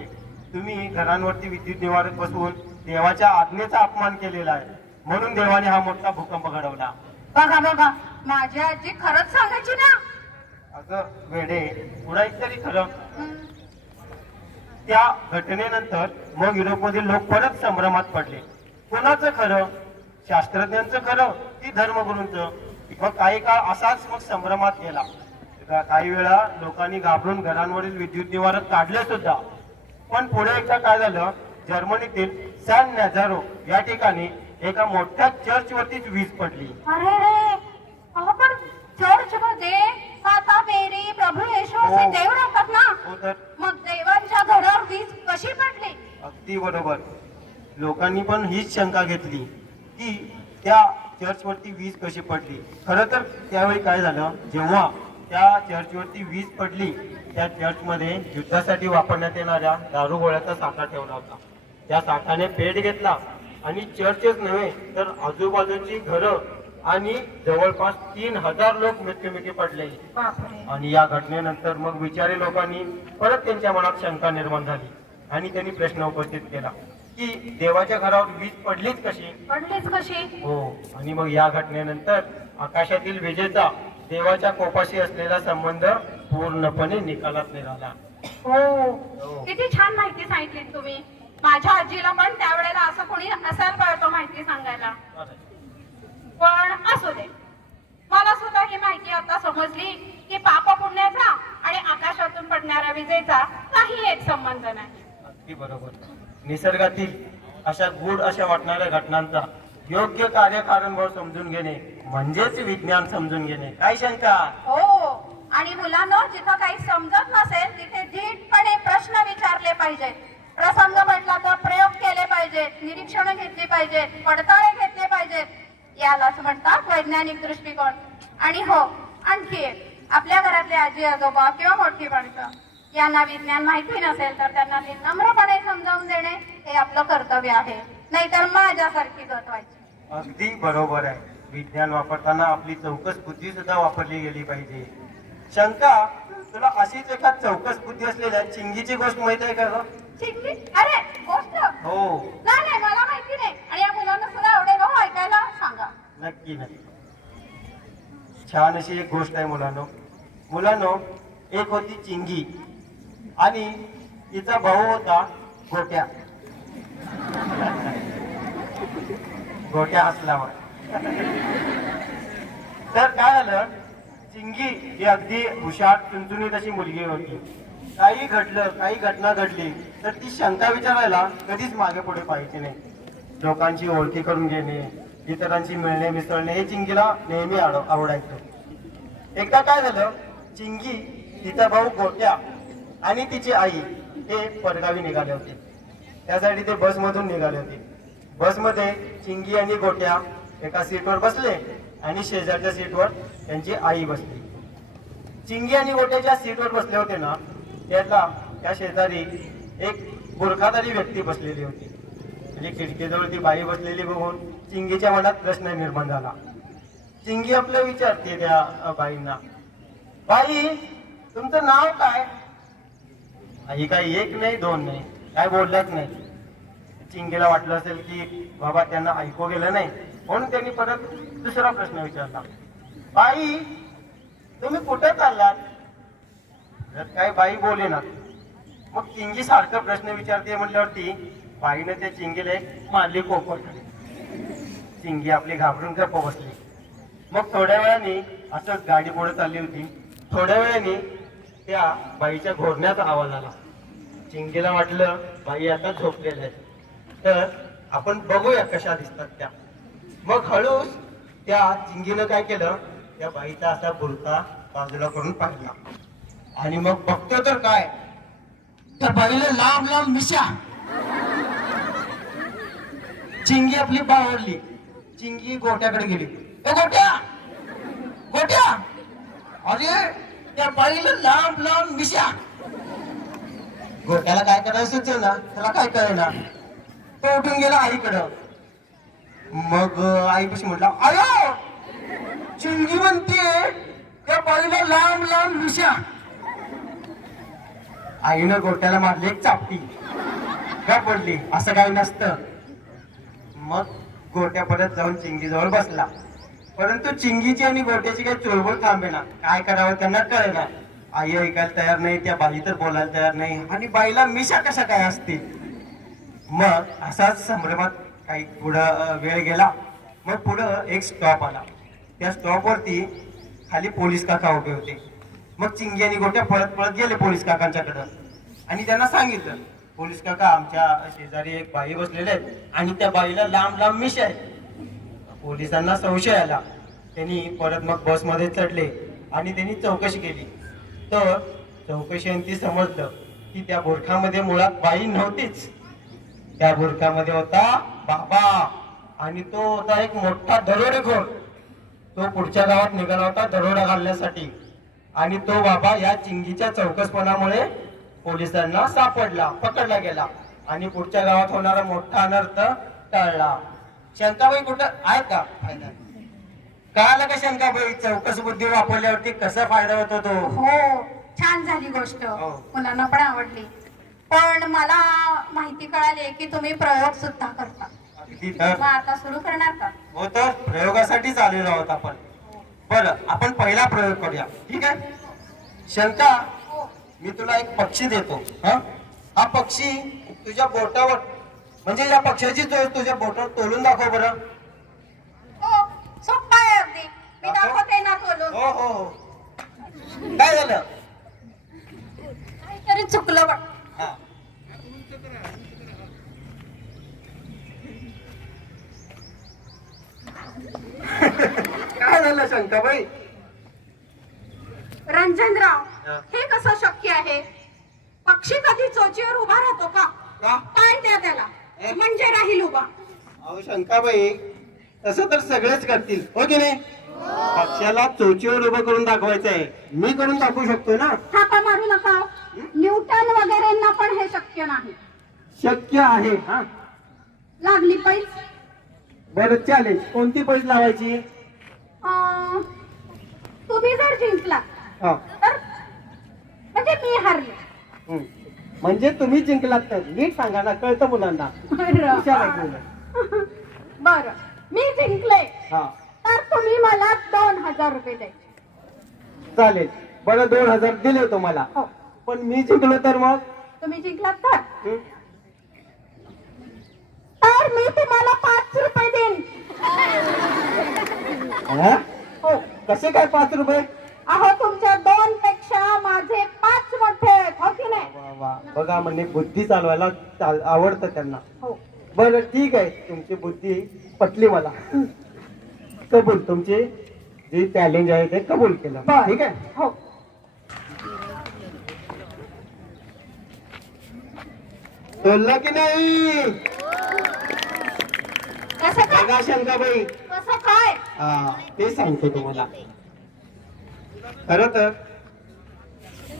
तुम्ही घरांवरती विद्युत निवारक बसवून देवाच्या आज्ञेचा अपमान केलेला आहे, म्हणून देवाने हा मोठा भूकंप घडवला. बघा बघा, माझी आजी खरंच सांगायची ना. अगं वेडे, पुढे तरी खरं. त्या घटनेनंतर मग युरोपमधील लोक परत संभ्रमात पडले. कोणाचं खरं, शास्त्रज्ञांचं खरं की धर्मगुरूंचं? मग काही काळ असाच मग संभ्रमात गेला. काही वेळा लोकांनी घाबरून घरांवरील विद्युत निवारक काढले सुद्धा. पण पुढे एकदा काय झालं, जर्मनीतील सॅन नॅझारो या ठिकाणी एका मोठ्या चर्चवरतीच वीज पडली. अरे रे, अहो पण चर्च मध्ये माता मेरी, प्रभू येशू असे हो. देव राहतात ना. हो तर. मग देवांच्या घरावर वीज कशी पडली? अगदी बरोबर. लोकांनी पण हीच शंका घेतली की त्या चर्चवरती वीज कशी पडली. खरं तर त्यावेळी काय झालं, जेव्हा त्या चर्चवरती वीज पडली त्या चर्चमध्ये युद्धासाठी वापरण्यात येणाऱ्या दारुगोळ्याचा साठा ठेवला होता. त्या साठाने पेट घेतला आणि चर्चच नव्हे तर आजूबाजूची घरं आणि जवळपास 3000 लोक मृत्युमुखी पडले. आणि या घटनेनंतर मग विचारी लोकांनी परत त्यांच्या मनात शंका निर्माण झाली आणि त्यांनी प्रश्न उपस्थित केला की देवाच्या घरावर वीज पडलीच कशी. हो. आणि मग या घटनेनंतर आकाशातील विजेचा देवाच्या कोपाशी असलेला संबंध पूर्णपणे निकालात निघाला. हो, किती छान माहिती सांगितली तुम्ही. माझ्या आजीला पण त्यावेळेला असं कोणी असायला पाहिजे माहिती सांगायला. पण असू दे, मला सुद्धा ही माहिती आता समजली की पाप पुण्याचा आणि आकाशातून पडणाऱ्या विजेचा काही एक संबंध नाही. अगदी बरोबर. निसर्गातील अशा गूढ अशा वाटणाऱ्या घटनांचा योग्य कार्यकारणभाव समजून घेणे म्हणजेच विज्ञान समजून घेणे. काय शंका? हो, आणि मुलांना जिथं काही समजत नसेल तिथे धीटपणे प्रश्न विचारले पाहिजेत. प्रसंग म्हटला तर प्रयोग केले पाहिजेत, निरीक्षण घेतली पाहिजेत, पडताळे घेतले पाहिजेत. यालाच म्हणतात वैज्ञानिक दृष्टिकोन. आणि हो, आणखी एक, आपल्या घरातले आजी आजोबा किंवा मोठी माणसं यांना विज्ञान माहिती नसेल तर त्यांना ते नम्रपणे समजावून देणे हे आपलं कर्तव्य आहे, नाहीतर माझ्यासारखी गत व्हायची. अगदी बरोबर आहे. विज्ञान वापरताना आपली चौकस बुद्धी सुद्धा वापरली गेली पाहिजे. शंका, तुला अशीच एका चौकस बुद्धी असलेल्या चिंगीची गोष्ट माहित आहे का ग? चिंगी? अरे गोष्ट? हो. नाही, मला माहिती नाही. आणि या मुलांना सुद्धा आवडेल हो ऐकायला, सांगा. नक्की नक्की. छान अशी एक गोष्ट आहे मुलांनो एक होती चिंगी आणि तिचा भाऊ होता गोट्या. गोट्या हसल्यावर तर काय झालं, चिंगी ही अगदी हुशार चुनचुनीत अशी मुलगी होती. काही घडलं, काही घटना घडली तर ती शंका विचारायला कधीच मागे पुढे पाहायची नाही. लोकांची ओळखी करून घेणे, इतरांशी मिळणे मिसळणे हे चिंगीला नेहमी आवडायचं. एकदा काय झालं, चिंगी, तिचा भाऊ गोट्या आणि तिची आई हे परगावी निघाले होते. त्यासाठी ते बसमधून निघाले होते. बसमध्ये चिंगी आणि गोट्या एका सीटवर बसले आणि शेजारच्या सीटवर त्यांची आई बसली. चिंगी आणि गोट्याच्या सीटवर बसले होते ना, त्या शेजारी एक बुरखाधारी व्यक्ती बसलेली होती. म्हणजे खिडकीजवळ ती बाई बसलेली बघून चिंगीच्या मनात प्रश्न निर्माण झाला. चिंगी आपलं विचारते त्या बाईंना, बाई तुमचं नाव काय? आई काही एक नाही दोन नाही, काय बोललाच नाही. चिंगीला वाटलं असेल की बाबा त्यांना ऐकू गेलं नाही, म्हणून त्यांनी परत दुसरा प्रश्न विचारला, बाई तुम्ही कुठे चाललात? तर काय बाई बोले ना. मग चिंगी सारखं प्रश्न विचारते म्हटल्यावरती बाईनं त्या चिंगीला एक मारली कोपर. चिंगी आपली घाबरून गप्प बसली. मग थोड्या वेळाने असंच गाडी पुढे चालली होती. थोड्या वेळाने त्या बाईच्या घोरण्याचा आवाज आला. चिंगीला वाटलं बाई आता झोपलेल्या आहेत, तर आपण बघूया कशा दिसतात त्या. मग हळूच त्या चिंगीनं काय केलं, त्या बाईचा असा बुरका बाजूला करून पाहिला आणि मग बघतो तर काय, त्या बाईला लांब लांब मिशा. चिंगी आपली बावरली. चिंगी गोट्याकडे गेली. ए गोट्या, गोट्या, अरे त्या बाईला लांब लांब मिशा. गोट्याला काय करायचं सुचेना, त्याला काय कळेना. तो उठून गेला आईकडं. मग आईपाशी म्हटला, आयो चिंगी म्हणते त्या बाईला लांब लांब मिशा. आईनं गोट्याला मारली एक चापटी. का पडली, असं काही नसतं. मग गोट्या परत जाऊन चिंगीजवळ बसला. परंतु चिंगीची आणि गोट्याची काही चुळबुळ थांबेना. काय करावं त्यांना कळेना. आई ऐकायला तयार नाही, त्या बाई तर बोलायला तयार नाही, आणि बाईला मिशा कशा काय असतील. मग असाच संभ्रमात काही पुढं वेळ गेला. मग पुढं एक स्टॉप आला. त्या स्टॉपवरती खाली पोलीस काका उभे होते. मग चिंगी आणि गोट्या पळत पळत गेले पोलीस काकांच्याकडं आणि त्यांना सांगितलं, पोलीस काका आमच्या शेजारी एक बाई बसलेले आहेत आणि त्या बाईला लांब लांब मिशा आहे. पोलिसांना संशय आला. त्यांनी परत मग बसमध्ये चढले आणि त्यांनी चौकशी केली. तर चौकशीअंती समजलं की त्या बुरखामध्ये मुळात बाई नव्हतीच. त्या बुरखामध्ये होता बाबा, आणि तो होता एक मोठा दरोडेखोर. तो पुढच्या गावात निघाला होता दरोडा घालण्यासाठी, आणि तो बाबा या चिंगीच्या चौकसपणामुळे पोलिसांना सापडला, पकडला गेला आणि पुढच्या गावात होणारा मोठा अनर्थ टळला. शंकाबाई कुठं आहेत का? फायदा कळाला का शंकाबाई? चौकस बुद्धी वापरल्यावरती कसा फायदा होतो तो? हो, छान झाली गोष्ट, हो. मुलांना पण आवडली. पण मला माहिती कळाली की तुम्ही प्रयोग सुद्धा करता. अगदी तर. मग आता सुरू करणार का? हो, तर प्रयोगासाठीच आलेलो आहोत आपण. बरं, आपण पहिला प्रयोग करूया, ठीक आहे? शंका, मी तुला एक पक्षी देतो. हा पक्षी तुझ्या बोटावर, म्हणजे या पक्षाची चोच तुझ्या बोटावर तोलून दाखव बरं. हो, सोपं आहे अगदी. मी दाखवते ना तोलून. हो हो हो. काय झालं? काहीतरी चुकलं वाटतं. हा. काय झालं शंकाबाई? रंजनराव, हा. हे कसं शक्य आहे? पक्षी कधी चोचीवर उभा राहतो का? का? पाय द्या त्याला, म्हणजे राहील उभा. अहो शंकाबाई, तसं तर सगळेच करतील, हो की नाही? पक्षाला चोचीवर उभं करून दाखवायचं आहे. मी करून दाखवू शकतो ना. थापा मारू नका. न्यूटन वगैरेंना पण हे शक्य नाही. शक्य आहे. हा, लागली पैस. बरं चालेल. कोणती पैस लावायची? तुम्ही जर जिंकला हा. तर म्हणजे मी हारले. हं. म्हणजे तुम्ही जिंकलात तर नीट सांगा ना, कळतं मुलांना. हुशार आहेत मुलं. बर, मी जिंकले हा. तर तुम्ही मला 2000 रुपये द्यायचे. चालेल. बरं 2000 दिले तुम्हाला. हो. पण मी जिंकलो तर मग तुम्ही जिंकलात तर हं? तर मी तुम्हाला 5 रुपये देईन. हा? हो. कसे काय 5 रुपये? अहो तुमच्या 2 पेक्षा माझे 5 मोठे आहेत, हो की नाही? वा वा. बघा म्हणजे बुद्धी चालवायला आवडतं त्यांना. हो. बरं ठीक आहे, तुमची बुद्धी पटली मला. कबूल, तुमचे जे चॅलेंज आहे ते कबूल केलं. बरं. ठीक आहे. हो. बोललं की नाही? कसं काय? बघा शंकाबाई, कसं काय? ते सांगतो तुम्हाला. खरं तर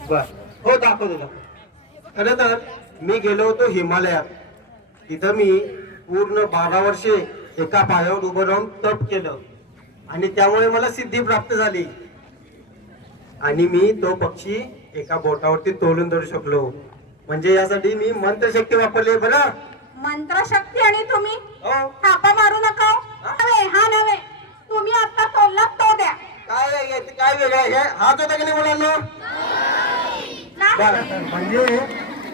बर हो दाखवतो. खरं तर मी गेलो होतो हिमालयात. तिथं मी पूर्ण 12 वर्षे एका पायावर उभं राहून तप केलं आणि त्यामुळे मला सिद्धी प्राप्त झाली. आणि मी तो पक्षी एका बोटावरती तोलून धरू शकलो. म्हणजे यासाठी मी मंत्रशक्ती वापरली. बरं मंत्रशक्ती आणि तुम्ही हो. थापा मारू नका हो. नव्हे, हा नव्हे, तुम्ही आता तोललात तो द्या. काय वेगळं आहे? हात होता की नाही मुलांना? बरं, म्हणजे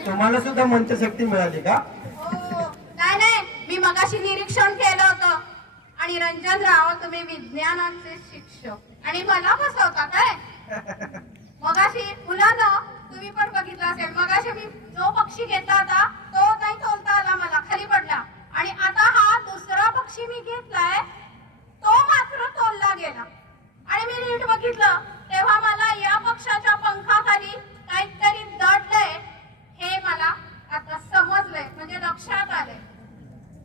तुम्हाला सुद्धा मंत्रशक्ती मिळाली का? काय नाही, मी मगाशी निरीक्षण केलं होतं. आणि रंजनराव, तुम्ही विज्ञानाचे शिक्षक आणि मला फसवता काय? मगाशी मुलांना तुम्ही पण बघितलं असेल, मगाशी मी जो पक्षी घेतला होता तो नाही तोलता आला, मला खाली पडला. आणि आता हा दुसरा पक्षी मी घेतलाय तो मात्र तोलला गेला. आणि मी नीट बघितलं तेव्हा मला या पक्षाच्या पंखाखाली काहीतरी दडलंय हे मला आता समजलंय, म्हणजे लक्षात आलंय.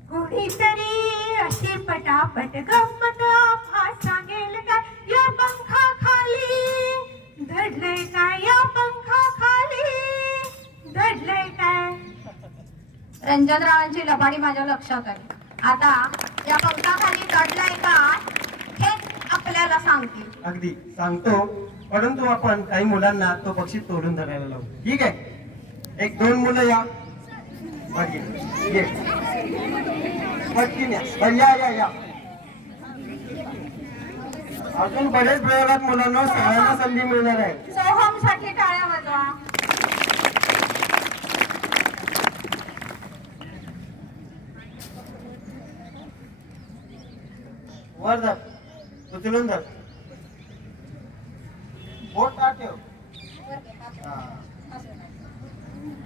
कुणीतरी अशी पटापट गंमत आम्हा सांगेल काय या पंखाखाली दडलंय काय, या पंखाखाली दडलंय काय. रंजनरावांची लबाडी माझ्या लक्षात आली. आता या पंखाखाली दडलंय काय हे आपल्याला सांगतील. अगदी सांगतो, परंतु आपण काही मुलांना तो पक्षी तोडून धरायला लावू. ठीक आहे? 1-2 मुलं या. बाकी ये. पटकीन या. बरं, या. अजून बरेच प्रयोगात मुलांना सगळ्यांना संधी मिळणार आहे. सोहम साठी टाळ्या वाजवा. वर धर, उचलून धर. बोट ताट ठेव.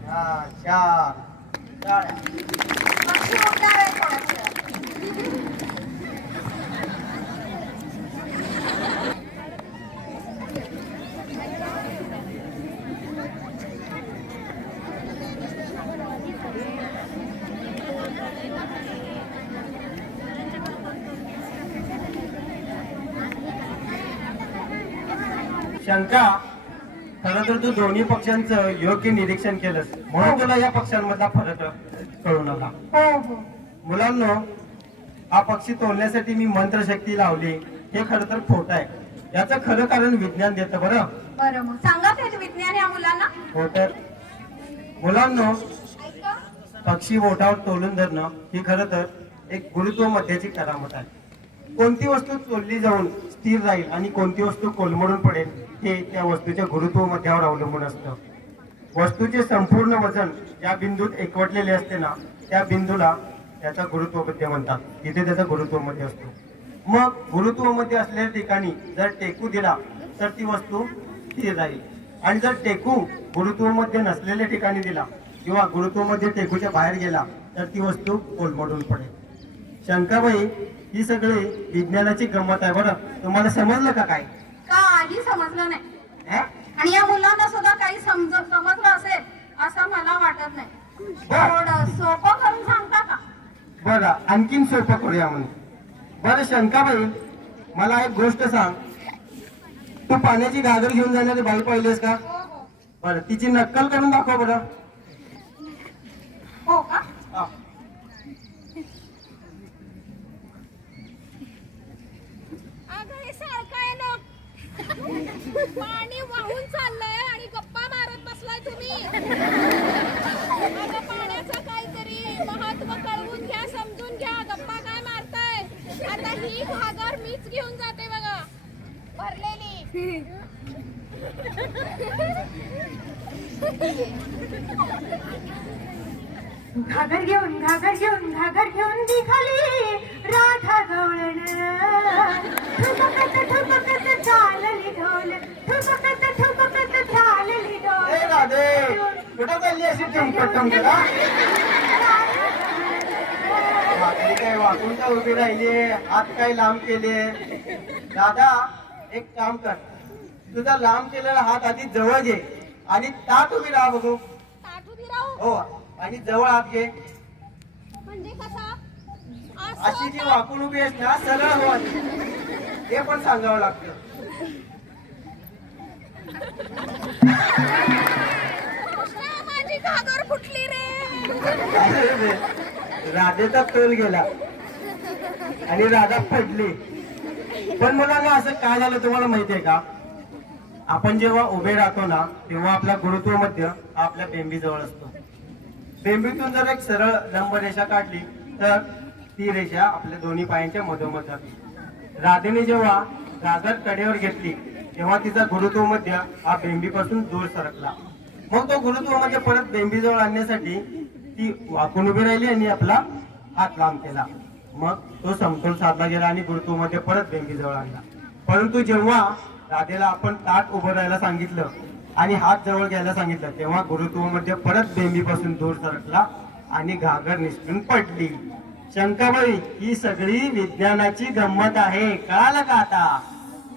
हा, 4 टाळ्या. पक्षी उडणार आहे थोडंसं. शंका, खरं तर तू दोन्ही पक्षांचं योग्य निरीक्षण केलंस म्हणून तुला या पक्षांमधला फरक कळून आला. हो. मुलांनो, हा पक्षी तोडण्यासाठी मी मंत्रशक्ती लावली हे खरं तर खोटं आहे. याचं खरं कारण विज्ञान देतं. बरं मग सांगा ते विज्ञान या मुलांना. हो तर मुलांनो, पक्षी बोटावर तोलून धरणं ही खरं तर एक गुरुत्व मध्याची करामत आहे. कोणती वस्तू तोलली जाऊन स्थिर राहील आणि कोणती वस्तू कोलमडून पडेल हे त्या वस्तूच्या गुरुत्व मध्यावर अवलंबून असतं. वस्तूचे संपूर्ण वजन ज्या बिंदूत एकवटलेले असते ना, त्या बिंदूला त्याचा गुरुत्व मध्य म्हणतात. तिथे त्याचा गुरुत्व मध्य असतो. मग गुरुत्व मध्य असलेल्या ठिकाणी जर टेकू दिला तर ती वस्तू स्थिर राहील. आणि जर टेकू गुरुत्व मध्य नसलेल्या ठिकाणी दिला किंवा गुरुत्व मध्य टेकूच्या बाहेर गेला तर ती वस्तू कोलमडून पडेल. शंकाबाई, ही सगळी विज्ञानाची गंमत आहे. बरं, तुम्हाला समजलं का काय? काही समजलं नाही. आणि या मुलांना सुद्धा काही समजलं असेल असं मला वाटत नाही. थोडं सोपं करून सांगता का? बरं, आणखीन सोपं करूया म्हणून. बरं शंकाबाई, मला एक गोष्ट सांग. तू पाण्याची घागर घेऊन जाणारी बाई पाहिलीस का? बरं, तिची नक्कल करून दाखव बरं. हो का? हा. पाणी वाहून चाललंय आणि गप्पा मारत बसलाय तुम्ही. पाण्याचं काहीतरी महत्व कळवून घ्या, समजून घ्या. गप्पा काय मारताय? आता ही घागर मीच घेऊन जाते बघा, भरलेली. घागर घेऊन निघाली राधा गवळण ठुमकत चालली ढोल ठुमकत चालली ढोल. ए राधे कुठं चालली अशी टमटम काय वाकून का उभी राहिली हात काय लांब केले दादा एक काम कर तुझा लांब केलेला हात आधी जवळ घे आणि ताट उभी राहा बघू ताट उभी राहू हो आणि जवळ हात घे म्हणजे कसा अशी जी वाकून उभी आहेस ना सरळ हो आधी. हे पण सांगावं लागतं कृष्णा, माझी घागर फुटली रे. अरे रे, राधेचा तोल गेला आणि राधा पडली. पण मुलांना असं काय झालं तुम्हाला माहितीये का आपण जेव्हा उभे राहतो ना तेव्हा आपला गुरुत्व मध्य हा आपल्या बेंबी जवळ असतो. बेंबीतून जर एक सरळ लंब रेषा काढली तर ती रेषा आपल्या दोन्ही पायांच्या मधोमध जाते. राधेने जेव्हा घागर कडेवर घेतली तेव्हा तिचा गुरुत्व मध्य हा बेंबीपासून दूर सरकला. मग तो गुरुत्व मध्य परत बेंबीजवळ आणण्यासाठी ती वाकून उभी राहिली आणि आपला हात लांब केला. मग तो समतोल साधला गेला आणि गुरुत्व मध्ये परत बेंबीजवळ आणला. परंतु जेव्हा राधेला आपण ताट उभं राहायला सांगितलं आणि हात जवळ घ्यायला सांगितलं तेव्हा गुरुत्व मध्ये परत बेंबीपासून दूर सरकला आणि घागर निसटून पडली. शंकाबाई ही सगळी विज्ञानाची गंमत आहे कळालं का आता.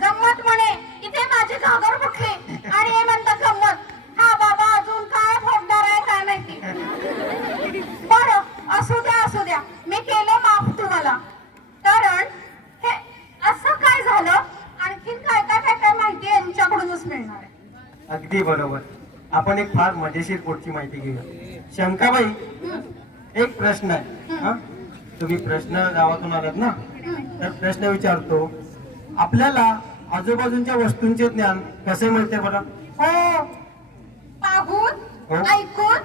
गंमत म्हणे इथे माझी घागर फुटली आणि हे म्हणतात गंमत. हा बाबा अजून काय फोडणार आहे काय माहिती. बरं असू द्या मी केलं माफ तुम्हाला. कारण हे असं काय झालं आणखीन काय माहिती यांच्याकडूनच मिळणार आहे. अगदी बरोबर. आपण एक फार मजेशीर पुढची माहिती घेऊया. शंकाबाई एक प्रश्न आहे हा तुम्ही प्रश्न गावातून आलात ना तर प्रश्न विचारतो. आपल्याला आजूबाजूच्या वस्तूंचे ज्ञान कसे मिळते बरं. हो पाहून हो. ऐकून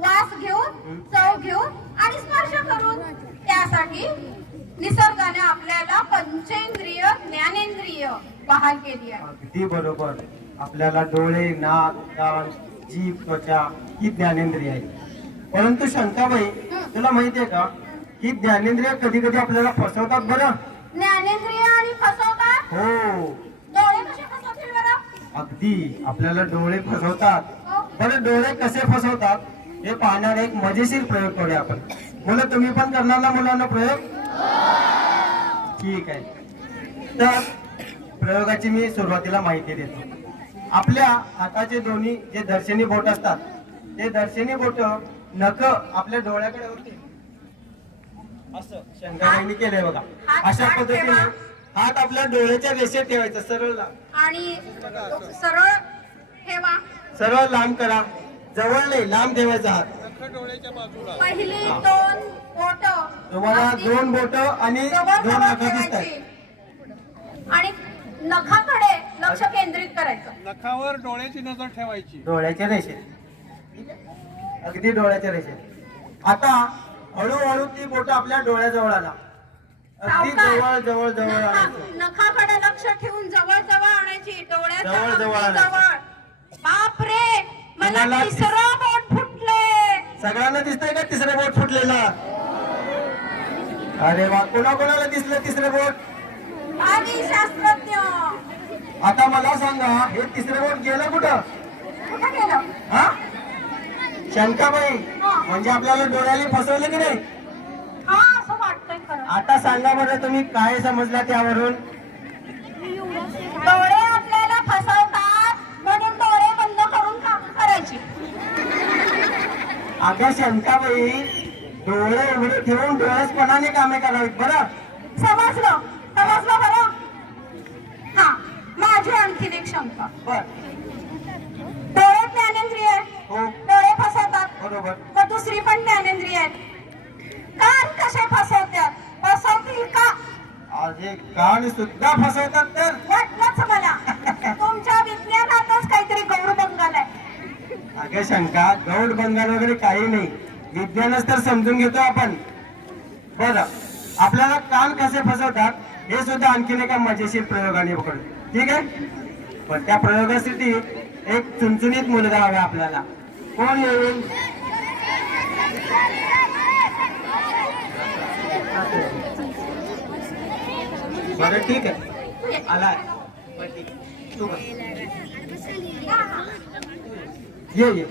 वास घेऊन चव घेऊन आणि स्पर्श करून. त्यासाठी निसर्गाने आपल्याला पंचेंद्रिय ज्ञानेंद्रिय बहाल केली आहे. अगदी बरोबर. आपल्याला डोळे नाक कान जीभ त्वचा ही ज्ञानेंद्रिय आहे. परंतु शंकाबाई तुला माहितीये का ही ज्ञानेंद्रिय कधी कधी आपल्याला फसवतात बरं. ज्ञानेंद्रिय आणि फसवतात. हो डोळे कसे फसवतील बरं. अगदी आपल्याला डोळे फसवतात. बरं डोळे कसे फसवतात हे पाहणारा एक मजेशीर प्रयोग करूया आपण. मुलं तुम्ही पण करणार ना मुलांना प्रयोग. ठीक आहे तर प्रयोगाची मी सुरुवातीला माहिती देतो. आपल्या हाताचे दोन्ही जे दर्शनी बोट असतात ते दर्शनी बोट नख आपल्या डोळ्याकडे होते असं शंकराबाईंनी केलंय बघा. अशा पद्धतीने हात आपल्या डोळ्याच्या रेषेत ठेवायचा सरळ लांब आणि सरळ ठेवा. सरळ लांब करा. जवळ नाही लांब ठेवायचा हात. पहिली दोन बोट तुम्हाला दोन बोट आणि दोन नख दिसत आहेत. आणि नखाकडे लक्ष केंद्रित करायचं. नखावर डोळ्याची नजर ठेवायची. डोळ्याच्या रेषेत अगदी डोळ्याच्या रेषेत. आता हळूहळू ती बोट आपल्या डोळ्याजवळ आला. अगदी जवळ जवळ जवळ आणायचं. नखाकडे लक्ष ठेवून जवळ जवळ आणायची. जवळ जवळ आणायचं. जवळ. बापरे मला तुम्हाला तिसरं बोट फुटले. सगळ्यांना दिसतंय का तिसरं बोट फुटलेला. अरे वा कोणाकोणाला दिसलं तिसरं बोट. आधी शास्त्रज्ञ. आता मला सांगा हे तिसरं बोट गेलं कुठं. कुठं गेलं. हा शंकाबाई म्हणजे आपल्याला डोळ्याला फसवलं की नाही. हा असं वाटतंय खरं. आता सांगा बरं तुम्ही काय समजला त्यावरून. डोळे आपल्याला फसवतात म्हणून डोळे बंद करून काम करायची. अगं शंकाबाई डोळे उघडे ठेवून डोळ्यासपणाने कामे करावीत बरं. समजलं बरं. हा माझी आणखीन एक शंका. बर डोळे ज्ञानेंद्रिय आहे. हो डोळे फसवतात. बरोबर. मग दुसरी पण ज्ञानेंद्रिय आहेत. कान कसे फसवतात. फसवतील का. अरे कान सुद्धा फसवतात तर. वाटलंच मला तुमच्या विज्ञानातच काहीतरी गौरबंगाल आहे. अगं शंका गौड बंगाल वगैरे काही नाही. विज्ञानच तर समजून घेतो आपण. बरं आपल्याला कान कसे फसवतात हे सुद्धा आणखीन एका मजेशीर प्रयोगाने बघू. ठीक आहे पण त्या प्रयोगासाठी एक चुणचुणीत मुलगा हवा आपल्याला. कोण येईल? बरं ठीक आहे, आलाय. बरं, ठीक आहे. तू बस. ये.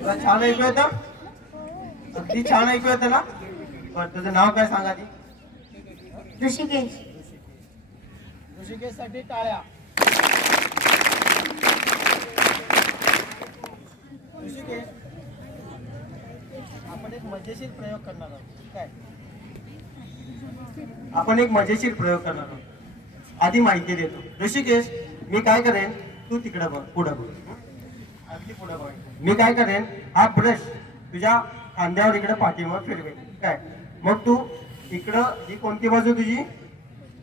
तुला छान ऐकू येतं? अगदी छान ऐकू येतं ना? पण तुझं नाव काय सांगा ती? ऋषिकेश. ऋषिकेशसाठी टाळ्या. ऋषिकेश, आपण एक मजेशीर प्रयोग करणार आहोत. काय? आपण एक मजेशीर प्रयोग करणार आहोत. आधी माहिती देतो. ऋषिकेश, मी काय करेन, तू तिकडे बघ, पुढे बघ. अगदी पुढे बघ. मी काय करेन, हा ब्रश तुझ्या खांद्यावर इकडे पाठीमागे फिरवेन. काय? मग तू इकडं, ही कोणती बाजू तुझी?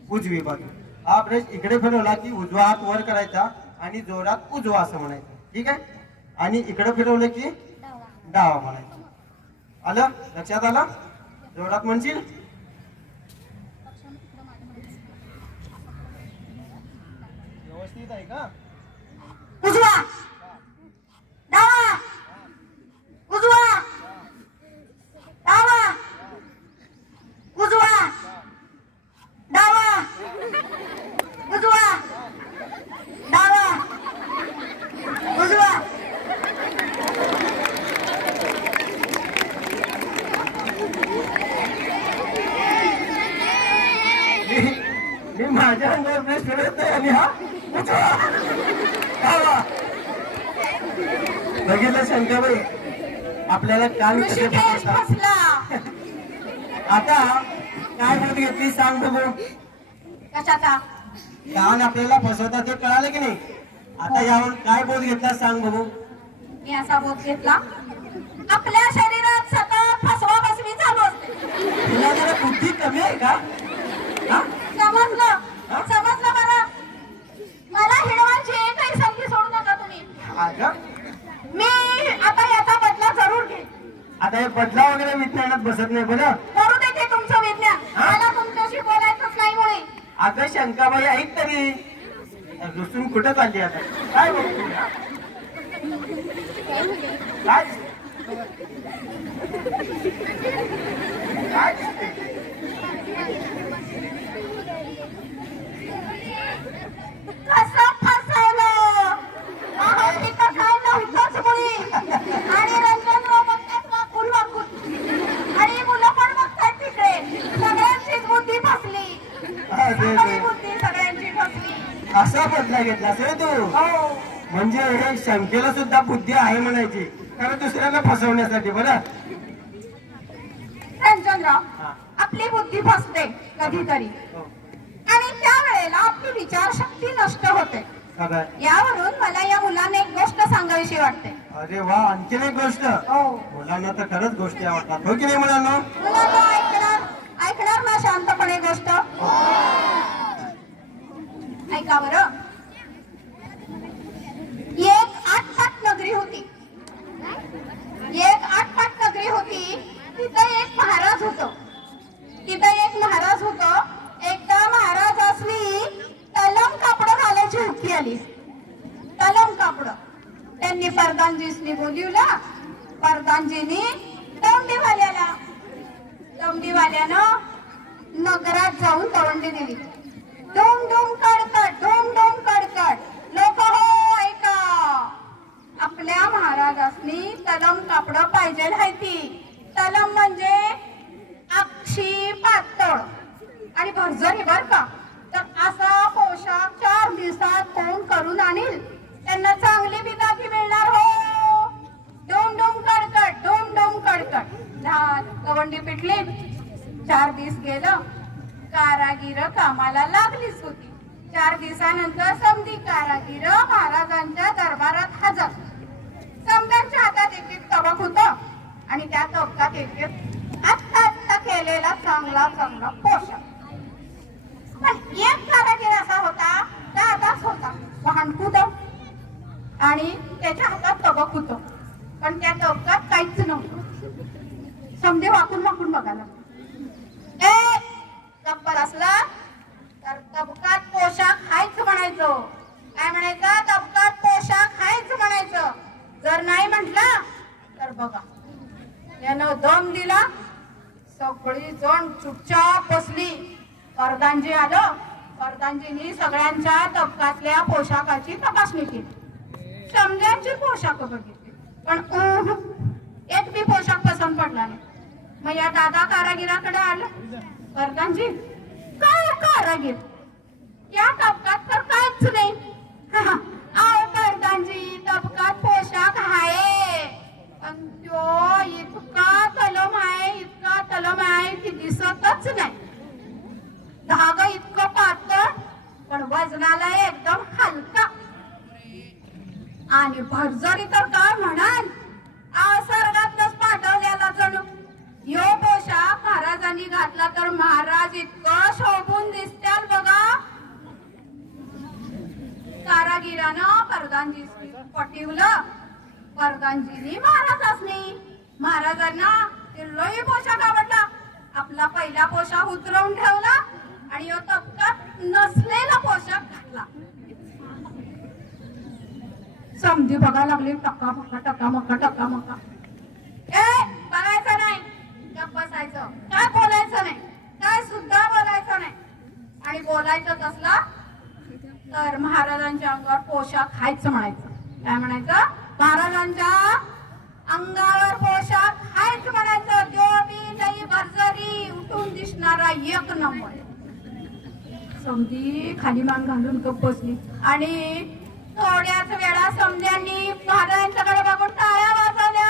उजवी बाजू. हा ब्रश इकडे फिरवला की उजवा हात वर करायचा आणि जोरात उजवा असं म्हणायचं. ठीक आहे? आणि इकडे फिरवलं की डावा म्हणायचं. आलं? लक्षात आलं? जोरात म्हणशील? व्यवस्थित आहे का? उजवा, डावा, उजवा, डावा, उजवा, डावा, उजवा, डावा, उजवा. मी माझ्या अंगावर ब्रश फिरवत नाही आणि हा उजवा, डावा. बघितलं शंकरबाई, आपल्याला काल कसे ऋषिकेश फसवतात. फसला. आता काय बोध घेतली सांग बघू. कशाचा? काल आपल्याला फसवतात हे कळालं की नाही? आता यावर काय बोध घेतला सांग बघू. मी असा बोध घेतला, आपल्या शरीरात सतत फसवा फसवी चालू असते. तुला जरा बुद्धी कमी आहे का? हा? समजलं? समजलं मला. मला हिडवायची एकही संधी सोडू नका तुम्ही. अगं, मी आता याचा बदला जरूर घे. आता हे बदला वगैरे विज्ञानात बसत नाही बरं. करू दे ते तुमचं विज्ञान. हा? मला तुमच्याशी बोलायचंच नाही मुळे. अगं शंकाबाई, ऐक तरी. रुसून कुठं चालली आता? काय बघतो? काय? काय दिसते? कसं फसवलं? अहो, तिथं काय नव्हतंच मुळी. आणि रंजनराव बघतात वाकून वाकून. आणि मुलं पण बघतात तिकडे. सगळ्यांचीच बुद्धी फसली. सगळी बुद्धी सगळ्यांची फसली. असा बदला घेतला असेल तू? हो. म्हणजे हे शंकेला सुद्धा बुद्धी आहे म्हणायची, कारण दुसऱ्याला फसवण्यासाठी. बरं, रंजनराव, हा. आपली बुद्धी फसते कधीतरी. हो. आणि त्यावेळेला आपली विचारशक्ती नष्ट होते. सगळं. यावरून मला या मुलाने एक गोष्ट सांगावीशी वाटते. अरे वा, आणखीन एक गोष्ट. हो. मुलांना तर खरंच गोष्टी आवडतात, हो की नाही मुलांना? मुलांना ऐकणार ना शांतपणे गोष्ट? ऐका बरं. एक आटपाट नगरी होती. एक आटपाट नगरी होती. तिथं एक महाराज होतो. एकदा महाराजासनी तलम कापड घालायची युक्ती आली. तलम कापड. त्यांनी परदानजीसनी बोलिवला. परदानजीनी दौंडीवाल्यानं नगरात जाऊन तवंडी दिली. डोम डोम कडकड, डोम डोम कडकड. लोक हो ऐका, आपल्या महाराजासनी तलम कापड पाहिजे हायती. तलम म्हणजे अक्षी पातळ आणि भरजरी बर का. तर असा पोशाख 4 दिवसात कोण करून आणील? त्यांना चांगली बिदाती मिळणार हो. डोम डोम कडकड, डोम डोम कडकड. गवंडी पिटली. 4 दिवस गेलं. कारागीर कामाला लागलीच होती. 4 दिवसानंतर समधी कारागीर महाराजांच्या दरबारात हजर. समद्यांच्या हातात एक तबक होत आणि त्या तबकात एक आत्ता केलेला चांगला पोशाख. पण एक कारागीर असा होता, दादाच होता, भांडकुद, आणि त्याच्या हातात तबक होत, पण त्या तबकात काहीच नव्हतं. समजे वाकून वाकून बघायला ए गप्पर असला तर तबकात पोशाख हायच म्हणायचं. काय म्हणायचं? तबकात पोशाख हायच म्हणायचं. जर नाही म्हटलं तर बघा यानं दम दिला, सगळी जण चुपचाप बसली. परदानजी आलं. परदानजींनी सगळ्यांच्या तबकातल्या पोशाखाची तपासणी केली. समजांची पोशाख बघितली पण एक बी पोशाख पसंत पडला नाही. मग या दादा कारागिराकडे आलं. परदानजी काय कारागीर, या तबकात तर काहीच नाही. आओ परदानजी तबकात पोशाख आहे पण तो इतका तलम आहे, इतका तलम आहे की दिसतच नाही. धागा इतकं पातळ पण वजनाला एकदम हलका आणि भरजरी तर काय म्हणाल सर्वातच पाठवलेला जणू. यो पोशाख महाराजांनी घातला तर महाराज इतकं शोभून दिसत्याल बघा. कारागिरानं परदानजी पटवलं. परदानजीनी महाराजांना लई पोशाख आवडला. आपला पहिला पोशाख उतरवून ठेवला आणि यो तबकात नसलेला पोशाख घातला. समधी बघा लागली टक्का मक्का टक्का मक्का टक्का मक्का. ए बघायचं नाही, गप्प बसायचं. काय बोलायचं नाही, काय सुद्धा बोलायचं नाही. आणि बोलायचं असला तर महाराजांच्या अंगावर पोशाख हायच म्हणायचं. काय म्हणायचं? महाराजांच्या अंगावर पोशाख हायच म्हणायचं. त्यो बी लई भरजरी उठून दिसणारा एक नंबर. समधी खाली मान घालून गप्प बसली आणि थोड्याच वेळा समध्यांनी महाराजांच्याकडे बघून टाळ्या वाजवल्या.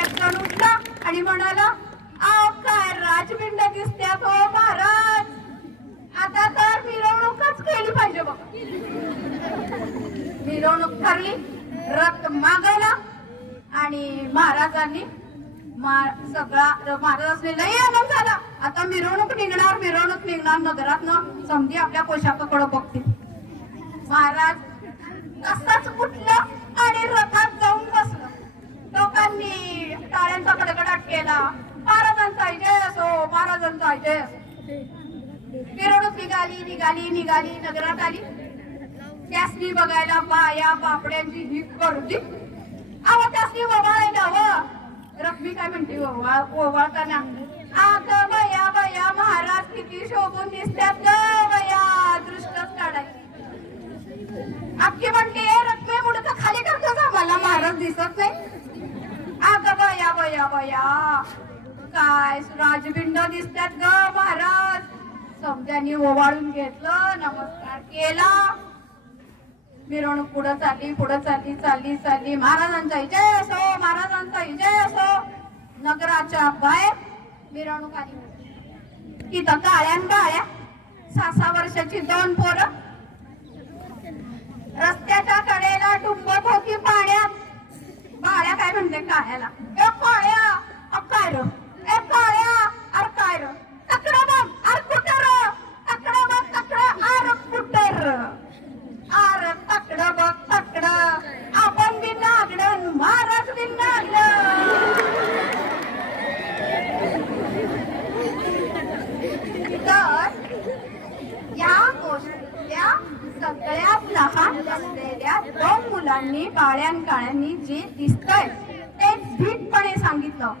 एक जण उठला आणि म्हणाला, अहो काय राजबिंड दिसत्यात हो महाराज, आता तर मिरवणूकच केली पाहिजे बघा. मिरवणूक ठरली, रथ मागवला आणि महाराजांनी महाराजांनी लई आनंद झाला. आता मिरवणूक निघणार नगरातनं. समधी आपल्या पोशाखाकडे बघते. महाराज तसाच उठलं आणि रथात जाऊन बसलं. लोकांनी टाळ्यांचा कडकडाट केला. महाराजांचा जय असो, महाराजांचा जय असो. मिरवणूक निघाली नगरात आली. त्यासनी बघायला बाया बापड्यांची ही गर्दी. अहो त्यासनी ओवाळायला हवं. रखमी काय म्हणते ओवाळताना, अगं बया महाराज किती शोभून दिसतात ग बया, दृष्टच काढायची. अख्खी म्हणते रखमे मुडचं खाली करतो का, मला महाराज दिसत नाही. अगं बया काय राजबिंड दिसतात ग महाराज. समध्यांनी ओवाळून घेतलं, नमस्कार केला. मिरवणूक पुढे चालली. महाराजांचा जय असो, महाराजांचा जय असो. नगराच्या बाहेर मिरवणूक आली. तिथं काळ्यान बाळ्या 6 वर्षाची 2 पोरं रस्त्याच्या कडेला डुंबत होती पाण्यात. बाळ्या काय म्हणते काळ्याला, ए काळ्या काय र, ए काळ्या अर काय र, तकडं बघ अर कुठं र, तकडं बघ तकडं अर कुठं र, अर तकडं बघ तकडं. आपण बी नागडं, महाराज बी नागडं. तर या गोष्टीतल्या सगळ्यात लहान असलेल्या 2 मुलांनी काळ्यांनी जे दिसतंय ते धीटपणे सांगितलं.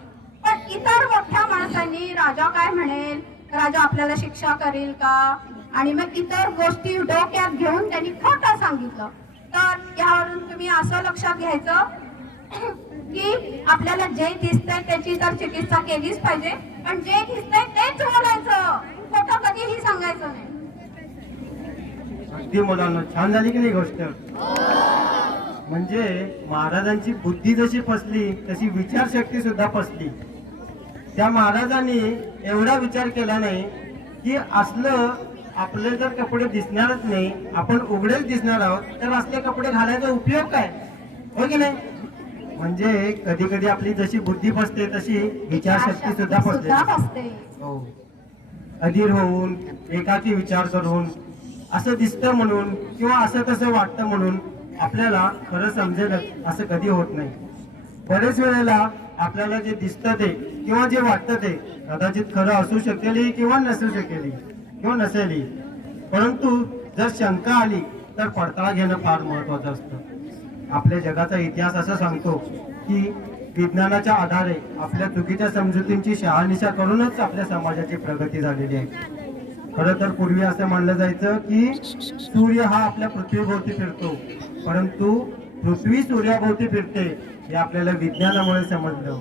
पण इतर मोठ्या माणसांनी राजा काय म्हणेल, राजा आपल्याला शिक्षा करेल का, आणि मग इतर गोष्टी डोक्यात घेऊन त्यांनी खोटं सांगितलं. तर यावरून तुम्ही असं लक्षात घ्यायचं की आपल्याला जे दिसतंय त्याची तर चिकित्सा केलीच पाहिजे, पण जे दिसतंय तेच बोलायचं, खोटं कधीही सांगायचं नाही. अगदी मुलांना छान झाली की नाही गोष्ट. म्हणजे महाराजांची बुद्धी जशी फसली तशी विचारशक्ती सुद्धा फसली. त्या महाराजांनी एवढा विचार केला नाही की असलं आपले जर कपडे दिसणारच नाही, आपण उघडेच दिसणार आहोत, तर असले कपडे घालायचा उपयोग काय, हो की नाही. म्हणजे कधी कधी आपली जशी बुद्धी फसते तशी विचारशक्ती सुद्धा फसते. हो, अधीर होऊन एकाकी विचार करून असं दिसतं म्हणून किंवा असं तसं वाटतं म्हणून आपल्याला खरं समजेल असं कधी होत नाही. बरेच वेळेला आपल्याला जे दिसतं ते किंवा जे वाटतं ते कदाचित खरं असू शकेल किंवा नसू शकेल किंवा नसेल, परंतु जर शंका आली तर पडताळ घेणं फार महत्वाचं असतं. आपल्या जगाचा इतिहास असं सांगतो की विज्ञानाच्या आधारे आपल्या चुकीच्या समजुतींची शहानिशा करूनच आपल्या समाजाची प्रगती झालेली आहे. खरं तर पूर्वी असं मानलं जायचं की सूर्य हा आपल्या पृथ्वीभोवती फिरतो, परंतु पृथ्वी सूर्याभोवती फिरते हे आपल्याला विज्ञानामुळे समजलं.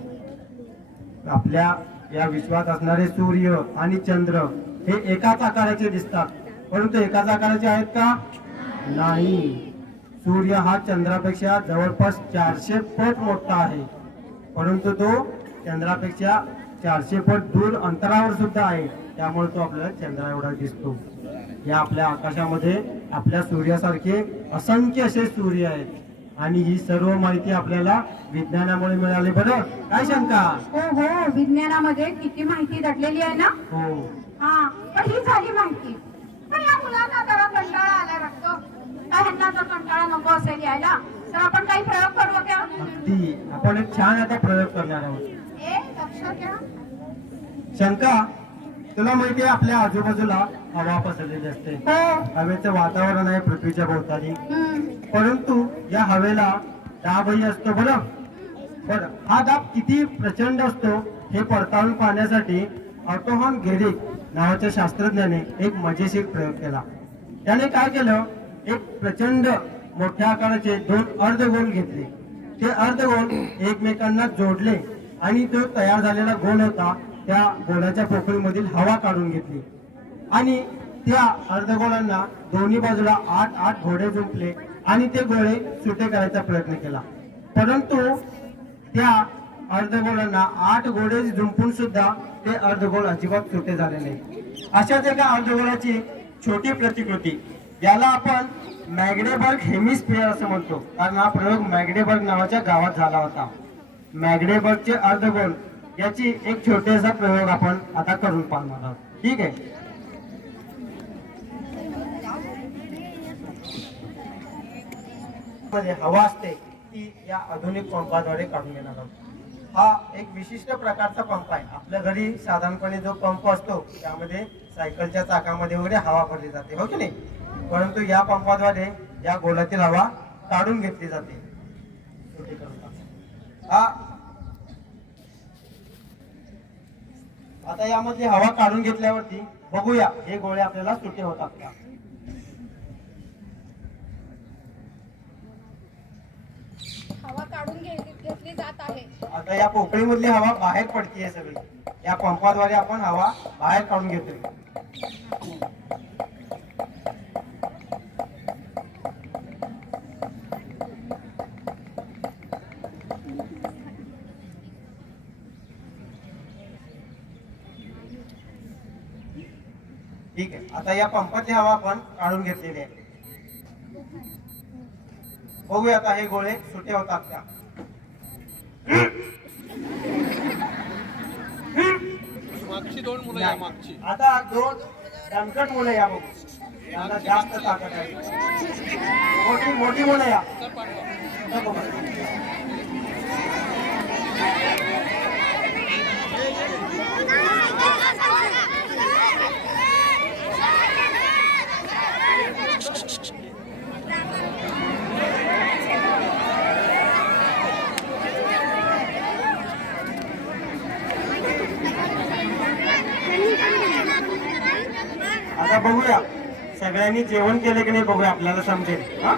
आपल्या या विश्वात असणारे सूर्य आणि चंद्र हे एकाच आकाराचे दिसतात, परंतु एकाच आकाराचे आहेत का? नाही. सूर्य हा चंद्रापेक्षा जवळपास 400 पट मोठा आहे, परंतु तो चंद्रापेक्षा 400 पट दूर अंतरावर सुद्धा आहे, त्यामुळे तो आपल्याला चंद्रा एवढा दिसतो. या आपल्या आकाशामध्ये आपल्या सूर्यासारखे असंख्य असे सूर्य आहेत आणि ही सर्व माहिती आपल्याला विज्ञानामुळे मिळाली. बरं, काय शंका? हो हो, विज्ञानामध्ये किती माहिती दडलेली आहे ना. हो, हा, पण ही झाली माहिती. पण या मुलांना जरा कंटाळा आला वाटतो. काय ह्यांना जर कंटाळा नको असेल यायला तर आपण काही प्रयोग करू का? अगदी. आपण एक छान आता प्रयोग करणार आहोत. लक्षात घ्या. शंका, तुला माहिती आहे आपल्या आजूबाजूला हवा पसरलेली असते. हवेचं वातावरण आहे पृथ्वीच्या भोवताली, परंतु या हवेला दाबही असतो. बरं, हा दाब किती प्रचंड असतो हे पडताळून पाहण्यासाठी ऑटोहॉन गेरिक नावाच्या शास्त्रज्ञाने एक मजेशीर प्रयोग केला. त्याने काय केलं, एक प्रचंड मोठ्या आकाराचे 2 अर्धगोल घेतले. ते अर्धगोल एकमेकांना जोडले आणि तो तयार झालेला गोल होता त्या गोलाच्या पोकळीमधील हवा काढून घेतली आणि त्या अर्धगोळांना दोन्ही बाजूला 8 घोडे जुंपले आणि ते गोळे सुटे करायचा प्रयत्न केला, परंतु त्या अर्धगोळांना 8 घोडे जुंपून सुद्धा ते अर्धगोळ अजिबात सुटे झाले नाही. अशाच एका अर्धगोळाची छोटी प्रतिकृती, याला आपण मॅग्डेबर्ग हेमिस्फिअर असं म्हणतो, कारण हा प्रयोग मॅग्डेबर्ग नावाच्या गावात झाला होता. मॅग्डेबर्गचे अर्धगोल याची एक छोटासा प्रयोग आपण आता करून पाहणार आहोत. ठीक आहे. मध्ये हवा असते ती या आधुनिक पंपाद्वारे काढून घेणार आहोत. हा एक विशिष्ट प्रकारचा पंप आहे. आपल्या घरी साधारणपणे जो पंप असतो त्यामध्ये सायकलच्या चाकामध्ये वगैरे हवा भरली जाते, हो की नाही, परंतु या पंपाद्वारे या गोलातील हवा काढून घेतली जाते. आता यामध्ये हवा काढून घेतल्यावरती बघूया हे गोळे आपल्याला सुटे होतात का. हवा काढून घेतली जात आहे. आता या पोकळीमधली हवा बाहेर पडतीये सगळी. या पंपाद्वारे आपण हवा बाहेर काढून घेतोय. ठीक आहे. आता या पंपाची हवा आपण काढून घेतलेली आहे. बघूया आता हे गोळे सुटे होतात का. मागची 2 मुलं या मागची. आता 2 दणकट मुलं या, बघू त्यांना जास्त ताकद आहे. मोठी मुलं या. नको बरं. आता बघूया सगळ्यांनी जेवण केले की नाही बघूया, आपल्याला समजेल. हा,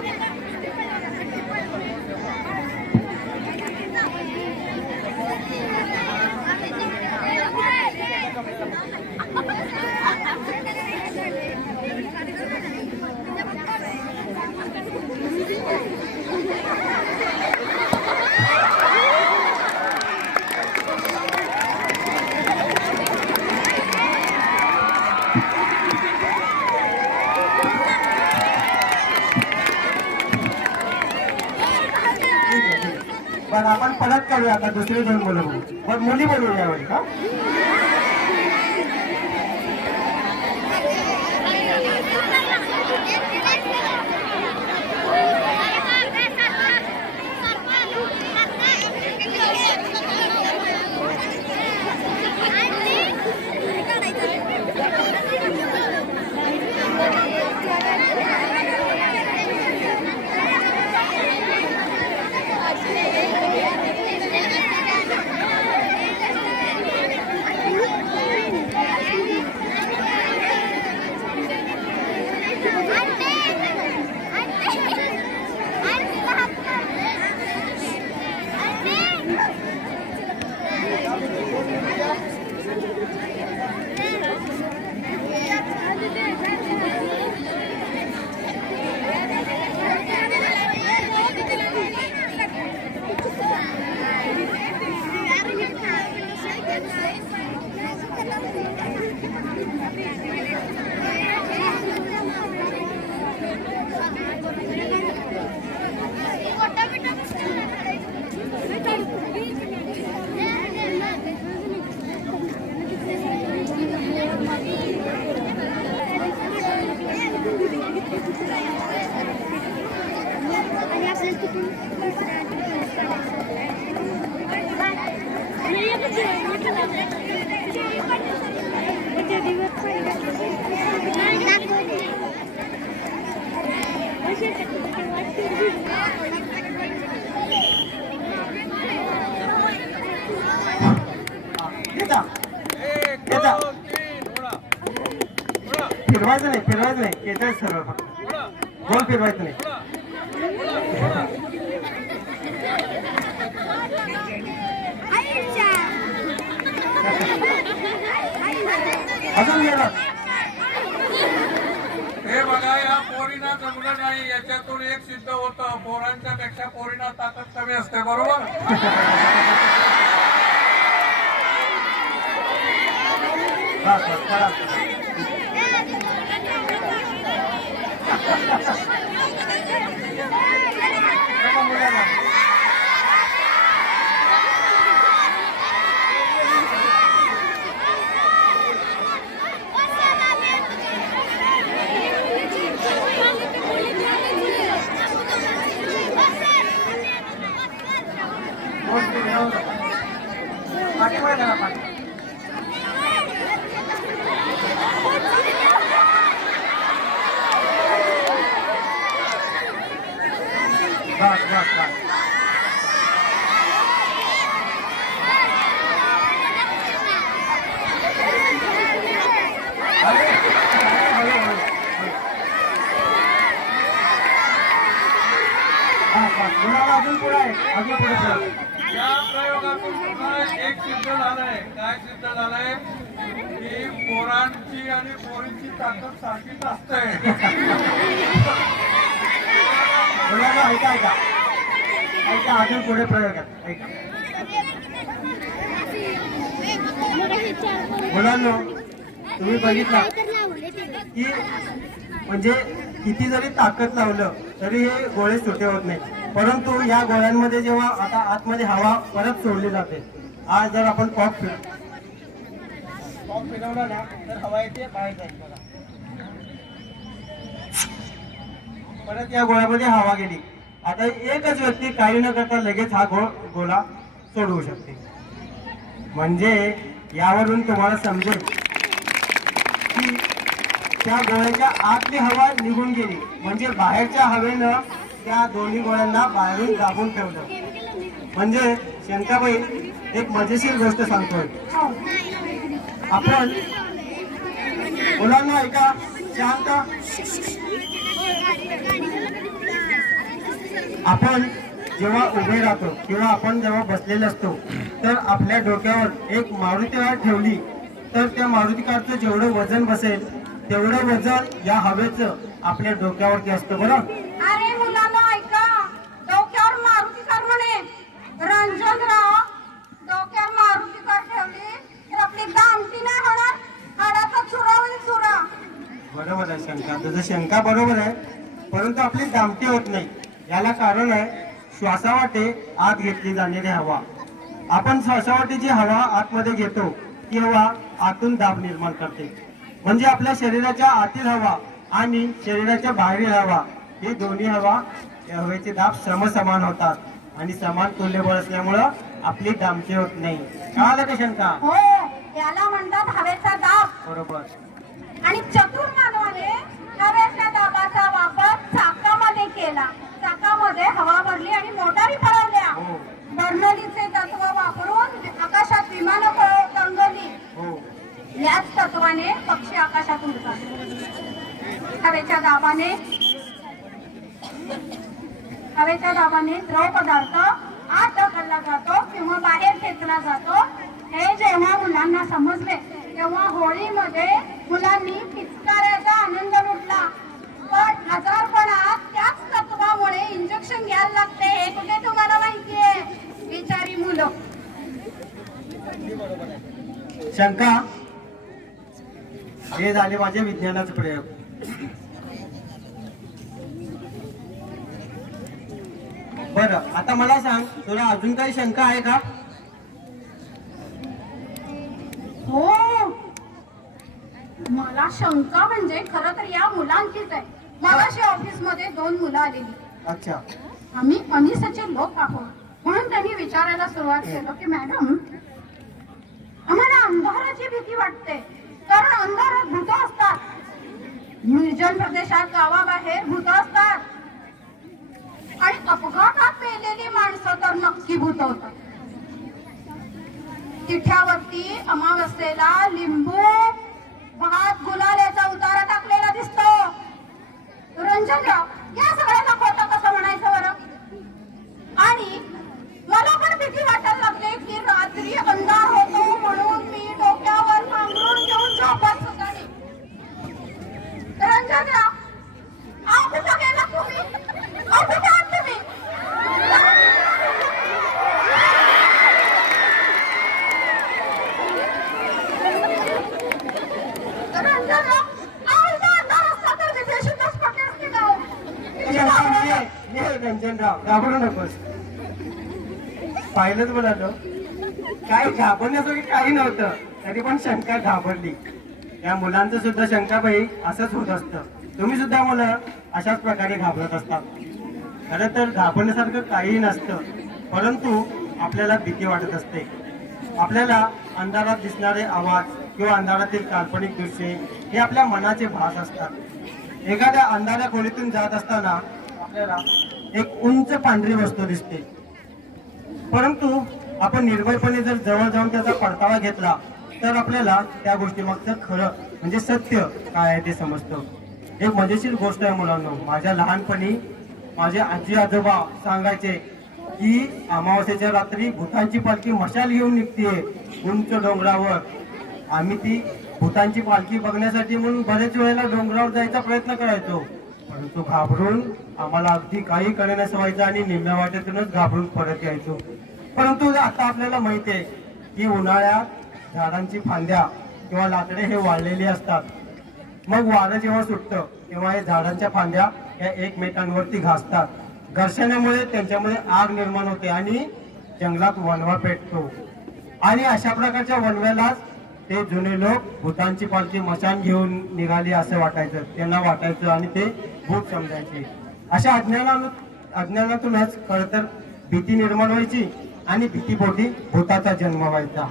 पण आपण परत करूया आता दुसरे 2 मुलं बघू. पण मुली बोलू यावेळी. हा, येता येता फिरवायचं नाही येतच सरळ फक्त गोल फिरवायचं नाही. अजून गेला हे बघा, या पोरीना जमलं नाही. याच्यातून एक सिद्ध होतं, पोरांच्या पेक्षा पोरीना ताकद कमी असते, बरोबर? बस बस करा. बघा मुलांना. पाठीमागे जरा पाठी. बस बस बस. अरे, हळू, हळू, हळू. बस मुलाला अजून पुढे आहे, अजून पुढे पुढे. या प्रयोगातून सुद्धा एक सिद्ध झालंय. काय सिद्ध झालंय? की पोरांची आणि पोरींची ताकद सारखीच असते. मुलाला ऐका ऐका ऐका, अजून पुढे प्रयोग आहे, ऐका. मुलांनो, तुम्ही बघितलं की म्हणजे किती जरी ताकद लावलं तरी हे गोळे सुटे होत नाही. परंतु या गोळ्यांमध्ये जेव्हा आता आतमध्ये हवा परत सोडली जाते, आज जर आपण पॉप फिरवला ना तर हवा येते बाहेर जाईल. बघा, परत या गोळ्यामध्ये हवा गेली. आता एकच व्यक्ती काही न करता लगेच हा गोळा सोडवू शकते. म्हणजे यावरून तुम्हाला समजेल की त्या गोळ्याच्या आतली हवा निघून गेली, म्हणजे बाहेरच्या हवेनं त्या दोन्ही गोळ्यांना बाहेरून दाबून ठेवलं. म्हणजे शंकाबाई, एक मजेशीर गोष्ट सांगतोय. आपण मुलांना ऐका, शांत. आपण जेव्हा उभे राहतो किंवा आपण जेव्हा बसलेले असतो तर आपल्या डोक्यावर एक मारुती कार ठेवली तर त्या मारुती कारचं जेवढं वजन बसेल तेवढं वजन या हवेचं आपल्या डोक्यावरती असतं. बरं, अरे मुलांना ऐका, डोक्यावर मारुती कार म्हणे रंजनराव. डोक्यावर मारुती कार ठेवली तर आपली दामटी नाही होणार, हाडाचा चुरा होईल चुरा. बरोबर आहे शंका, तुझं शंका बरोबर आहे. परंतु आपली दामटी होत नाही. याला कारण आहे श्वासावाटे आत घेतली जाणारी हवा. आपण श्वासावाटे जी हवा आतमध्ये घेतो ती हवा आतून दाब निर्माण करते. म्हणजे आपल्या शरीराच्या आतील हवा आणि शरीराच्या बाहेरील हवा ही दोन्ही हवेचे दाब समसमान होतात आणि समान तुल्यबळ असल्यामुळं आपली दामटी होत नाही. कळालं का शंका? हो, याला म्हणतात हवेचा दाब. बरोबर. आणि चतुर मानवाने हवेच्या दाबाचा वापर चाकामध्ये केला. चाकामध्ये हवा भरली आणि मोटारी पळवल्या. हो बर्नौलीचे तत्व वापरून आकाशात विमानं तरंगली. हो. याच तत्वाने पक्षी आकाशात उडतात. हवेच्या दाबाने द्रव पदार्थ आत ढकलला जातो किंवा बाहेर फेकला जातो. हे जेव्हा मुलांना समजले तेव्हा होळीमध्ये मुलांनी पिचकाऱ्याचा आनंद लुटला. पण आजारपणात त्याच तत्वामुळे इंजेक्शन घ्यायला लागते. हे कुठे तुम्हाला माहितीये, बिचारी मुलं. शंका, हे झाले माझे विज्ञानाचे प्रयोग. बरं, आता मला सांग, तुला अजून काही शंका आहे का? हो, मला शंका म्हणजे खरं तर या मुलांचीच आहे. मगाशी ऑफिस मध्ये 2 मुलं आलेली. अच्छा. आम्ही अनिसाचे लोक आहोत म्हणून त्यांनी विचारायला सुरुवात केलं की मॅडम, आम्हाला अंधाराची भीती वाटते कारण अंधारात भूत असतात. निर्जन प्रदेशात गावाबाहेर भूत असतात रंजनराव, या सगळ्यांना खोटं कसं म्हणायचं बरं? आणि मला पण भीती वाटायला लागली की रात्री अंधार होतो म्हणून मी डोक्यावर पांघरून घेऊन झोपत सुद्धा नाही. रंजनराव, अहो कुठं गेला तुम्ही? अहो कुठं आहात तुम्ही? रंजनराव, अहो इथं अंधार असता तर मी बेशुद्धच पडले असते ना हो. ये रंजनराव, घाबरू नकोस. पाहिलंच म्हणालो, काही घाबरण्यासारखं काही नव्हतं, तरी पण शंका घाबरली. या मुलांचं सुद्धा शंकाबाई असंच होत असतं. तुम्ही सुद्धा मुलं अशाच प्रकारे घाबरत असतात. खरं तर घाबरण्यासारखं काहीही नसतं, परंतु आपल्याला भीती वाटत असते. आपल्याला अंधारात दिसणारे आवाज किंवा अंधारातील काल्पनिक दृश्ये हे आपल्या मनाचे भास असतात. एखाद्या अंधाऱ्या खोलीतून जात असताना आपल्याला एक उंच पांढरी वस्तू दिसते, परंतु आपण निर्भयपणे जर जवळ जाऊन त्याचा पडताळा घेतला तर आपल्याला त्या गोष्टीमागचं खरं म्हणजे सत्य काय आहे ते समजतं. एक मजेशीर गोष्ट आहे मुलांनो. माझ्या लहानपणी माझे आजी आजोबा सांगायचे की अमावस्येच्या रात्री भूतांची पालखी मशाल घेऊन निघतीये उंच डोंगरावर. आम्ही ती भूतांची पालखी बघण्यासाठी म्हणून बरेच वेळेला डोंगरावर जायचा प्रयत्न करायचो, परंतु घाबरून आम्हाला अगदी काही कळण्यास व्हायचं आणि निम्म्या वाटेतूनच घाबरून परत यायचो. परंतु आता आपल्याला माहिती आहे की उन्हाळ्यात झाडांची फांद्या किंवा लाकडे हे वाळलेली असतात. मग वारं जेव्हा सुटतं तेव्हा हे झाडांच्या फांद्या या एकमेकांवरती घासतात. घर्षणामुळे त्यांच्यामध्ये आग निर्माण होते आणि जंगलात वणवा पेटतो. आणि अशा प्रकारच्या वणव्यालाच ते जुने लोक भूतांची पालखी मशान घेऊन निघाली असं वाटायचं, त्यांना वाटायचं आणि ते भूत समजायचे. अशा अज्ञानातूनच खरं तर भीती निर्माण व्हायची आणि भीतीपोटी भूताचा जन्म व्हायचा.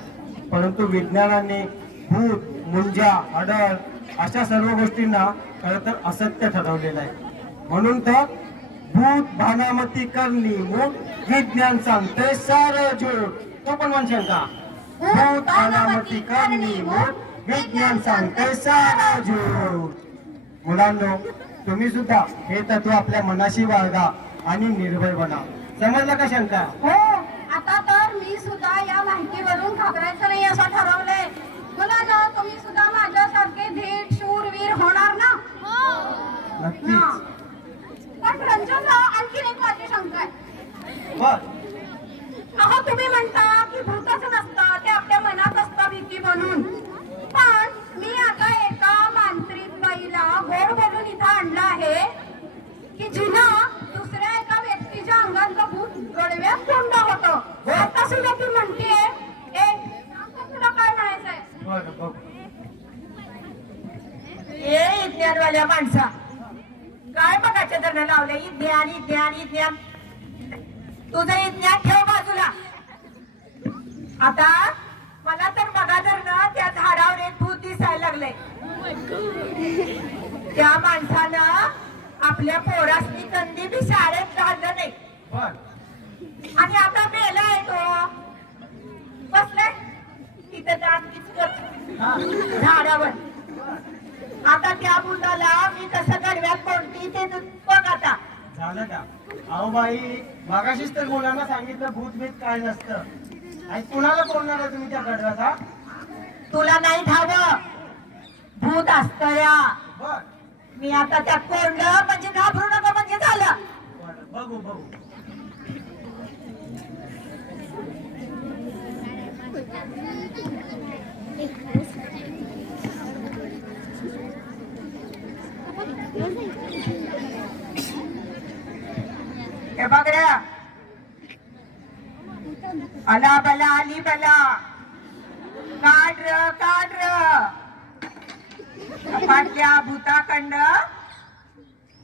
परंतु विज्ञानाने भूत, मुंजा, आडळ अशा सर्व गोष्टींना खरं तर असत्य ठरवलेलं आहे. म्हणून तर भूत भानामती करणी मूळ विज्ञान सांगते सारं झूट. तो पण म्हणशील का? भूत भानामती करणी मूळ विज्ञान सांगते सारं झूट. मुलांनो, तुम्ही सुद्धा हे तत्व आपल्या मनाशी बाळगा आणि निर्भय बना. समजलं का शंका? हो, आता तर मी सुद्धा या माहितीवरून घाबरायचं नाही असं ठरवलंय. मुलांनो, तुम्ही सुद्धा माझ्यासारखे धीट शूरवीर होणार ना? नक्कीच. पण रंजनराव, आणखीन एक माझी शंका आहे. बर, अहो तुम्ही म्हणता की भूतच नसतं, ते आपल्या मनात असतं भीती बनून. पण मी आता एका मांत्रिक बाईला गोड बोलून इथं आणलं आहे की जिनं दुसऱ्या एका व्यक्तीच्या अंगातलं भूत गडव्यात कोंड होतं. आता सुद्धा ती म्हणतेय, तुला काय म्हणायचंय? बरं बघ. ए विज्ञानवाल्या माणसा, काय बघायच्या धरणं लावले? विज्ञान विज्ञान विज्ञान. तुझं विज्ञान ठेव बाजूला. आता मला तर बघा धरणं त्या झाडावर एक भूत दिसायला लागले. त्या माणसानं आपल्या पोरासनी कंदी बी शाळेत घाललं नाही बर, आणि आता मेलाय तो. बसलाय तिथं झाडावर. आता त्या भूताला मी कसं गडव्यात कोणती ते बघ आता. झालं का? अहो बाई, मागाशीच तर मुलांना सांगितलं भूत बीत काय नसतं. आणि कुणाला बोलणार आहे तुम्ही त्या गडव्याचा? तुला नाही ठावं, भूत असत या. बर, मी आता त्यात कोंडलं म्हणजे घाबरू नका म्हणजे झालं. बरं, बघू बघू. हे बघ रे, अला बला आली बला, काढ पाटल्या भूताखंड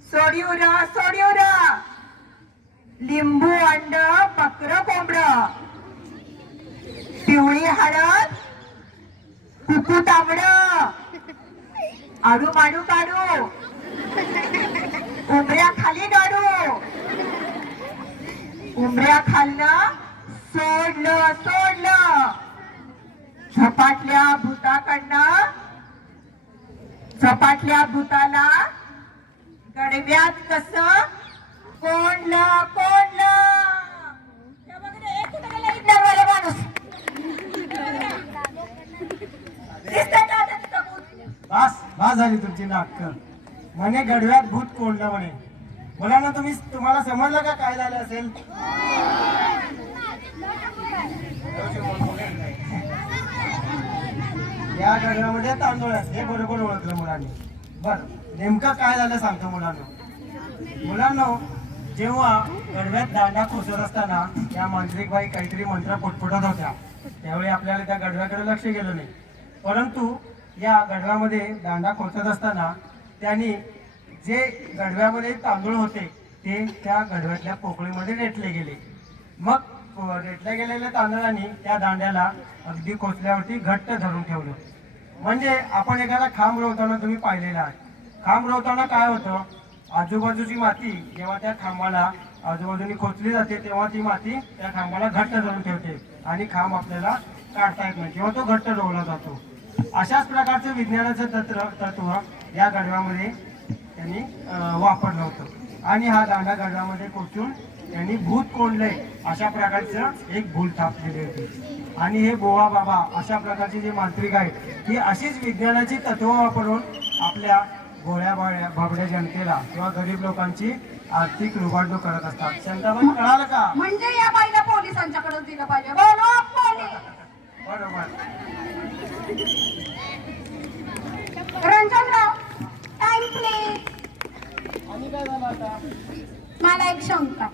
सोडिव र लिंबू अंड बकर कोंबड पिवळी हळद कुकू तांबड आडू माडू काढू उमऱ्या खाली गाडू उमऱ्या खालनं सोडलं झपाटल्या भूताकडनं झपाटल्या भूताला गडे गडव्यात कसं कोंडलं कोंडलं. त्या बघितलं, एक कुठे गेला इथला माणूस दिसतंय का आता तिथं भूत? बस झाली तुमची नाटकं. म्हणे गडव्यात भूत कोंडलं म्हणे. बोला ना तुम्हाला समजलं का काय झालं असेल? या गडव्यामध्ये तांदूळ आहेत हे बरोबर ओळखलं मुलांनी. बर नेमकं काय झालं सांगतो मुलांनो. जेव्हा गडव्यात दांडा खोचत असताना त्या मांत्रिक बाई काहीतरी मंत्र पुटपुटत होत्या. त्यावेळी आपल्याला त्या गडव्याकडे लक्ष गेलं नाही. परंतु या गडव्यामध्ये दांडा खोचत असताना त्यांनी जे गडव्यामध्ये तांदूळ होते ते त्या गडव्यातल्या पोकळीमध्ये रेटले गेले. मग रेटल्या गेलेल्या तांदळांनी त्या दांड्याला अगदी खोचल्यावरती घट्ट धरून ठेवलं. म्हणजे आपण एखादा खांब रोवताना तुम्ही पाहिलेला आहे. खांब रोवताना काय होतं, आजूबाजूची माती जेव्हा त्या खांबाला आजूबाजूनी खोचली जाते तेव्हा ती माती त्या खांबाला घट्ट धरून ठेवते आणि खांब आपल्याला काढता येत नाही किंवा तो घट्ट रोवला जातो. अशाच प्रकारचं विज्ञानाचं तत्व या गडव्यामध्ये त्यांनी वापरलं होतं आणि हा दांडा गडव्यामध्ये कोचून त्यांनी भूत कोंडलंय अशा प्रकारचं एक भूल थापलेली होती. आणि हे बोवा बाबा अशा प्रकारचे जे मांत्रिक आहेत ही अशीच विज्ञानाची तत्व वापरून आपल्या गोळ्या बाबड्या जनतेला किंवा गरीब लोकांची आर्थिक लुबाडणूक करत असतात. शांताबाई कळालं का? म्हणजे या बाईला पोलिसांच्याकडे दिलं पाहिजे. बोलवा पोलीस. बरोबर. रंजनराव टाइम प्लीज. आणि काय झालं आता? मला एक शंका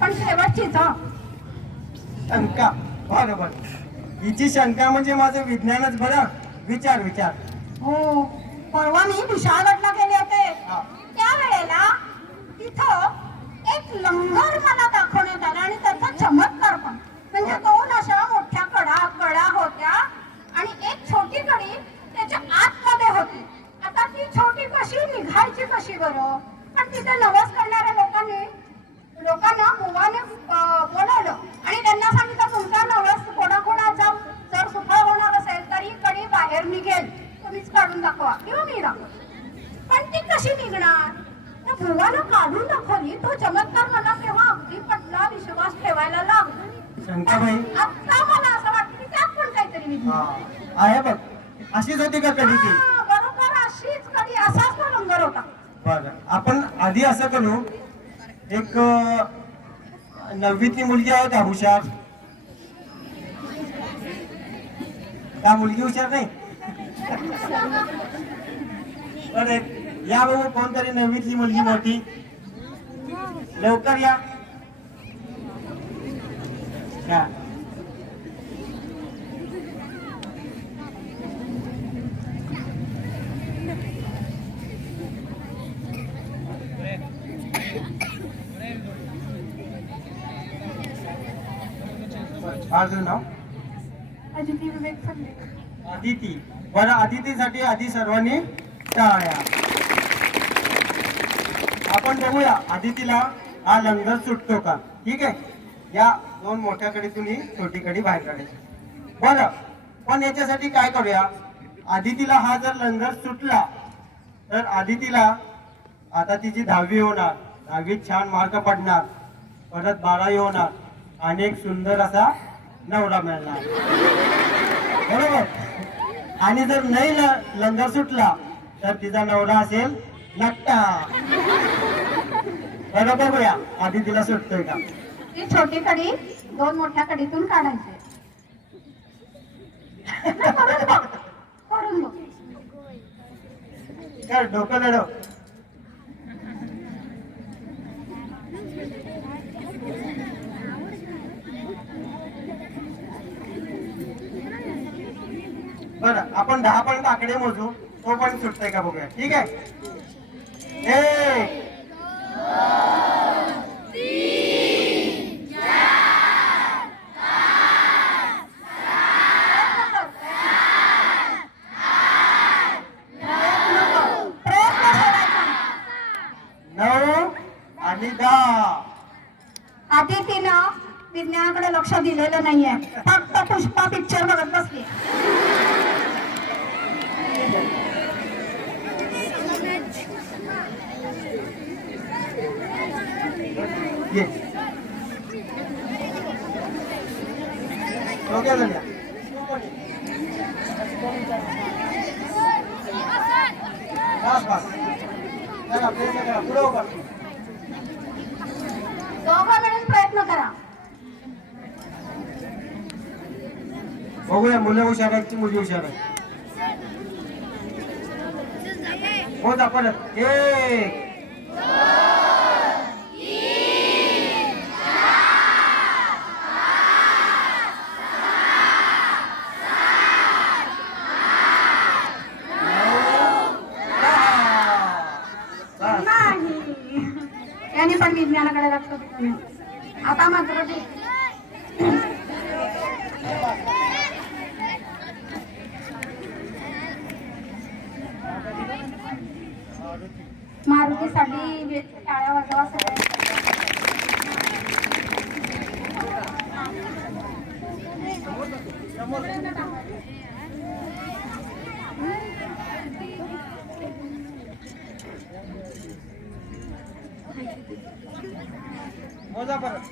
पण शेवटचीच हं. शंका बरोबर. हिची शंका म्हणजे माझं विज्ञानच. बरं विचार. हो परवा मी विशाळगडला गेले होते. हा. त्यावेळेला तिथं एक लंगर मला दाखवण्यात आला आणि त्याचा चमत्कार पण म्हणजे दोन अशा मोठ्या कडा होत्या आणि एक छोटी कडी त्याच्या आतमध्ये होती. आता ती छोटी कशी निघायची कशी बरं. पण तिथे नवस करणाऱ्या लोकांना बुवाने बोलावलं आणि त्यांना सांगितलं तुमचा नवस कोणाकोणाचा जर सुफळ होणार असेल तर ही कडी बाहेर निघेल, तुम्हीच काढून दाखवा किंवा मी दाखवा. पण ती कशी निघणार. त्या बुवानं काढून दाखवली. तो चमत्कार मला तेव्हा अगदी पटला. विश्वास ठेवायला लागला. शंकाबाई आता मला असं वाटतं की त्यात पण काहीतरी निघलं आहे बघ. अशीच होती का कधी ती? बरोबर अशीच कडी असाच तो लंगर होता. बरं आपण आधी असं करू. एक 9वीतली मुलगी आहे का हुशार? त्या मुलगी हुशार नाही? बरं या बघू कोणतरी 9वीतली मुलगी मोठी. लवकर या. माझं नाव अजिती विवेक फंडे. आदिती. बरं आदितीसाठी आधी सर्वांनी टाळ्या. आपण बघूया आदितीला हा लंगर सुटतो का. ठीक आहे. या दोन मोठ्या कडीतून ही छोटी कडी बाहेर काढायची. बरं पण याच्यासाठी काय करूया. आदितीला हा जर लंगर सुटला तर आदितीला आता तिची 10वी होणार. 10वीत छान मार्क पडणार. परत 12वी होणार आणि एक सुंदर असा नवरा मिळणार. बरोबर. आणि जर नाही लंगर सुटला तर तिचा नवरा असेल लट्टा. बरोबर बघूया आधी तिला सुटतोय का. ती छोटी कडी दोन मोठ्या कडीतून काढायची. करून बघ. कर डोकं लढव. बरं आपण 10 पर्यंत आकडे मोजू. तो पण सुटतोय का बघूया. ठीक आहे. 1 9 आणि 10. आदितीनं विज्ञानाकडे लक्ष दिलेलं नाहीये. फक्त पुष्पा पिक्चर बघत बसली. ये डोक्यात घ्या. बस बस चला प्रयत्न करा पुढे उभा. दोघं मिळून प्रयत्न करा. बघूया मुलं हुशार आहेत की मुली हुशार आहेत. हो जा परत. एक नाही यांनी पण विज्ञानाकडे लक्ष दिलं नाही. आता मात्र ते मारुतीसाठी टाळ्या वाजवा सगळ्या. मोजा परत.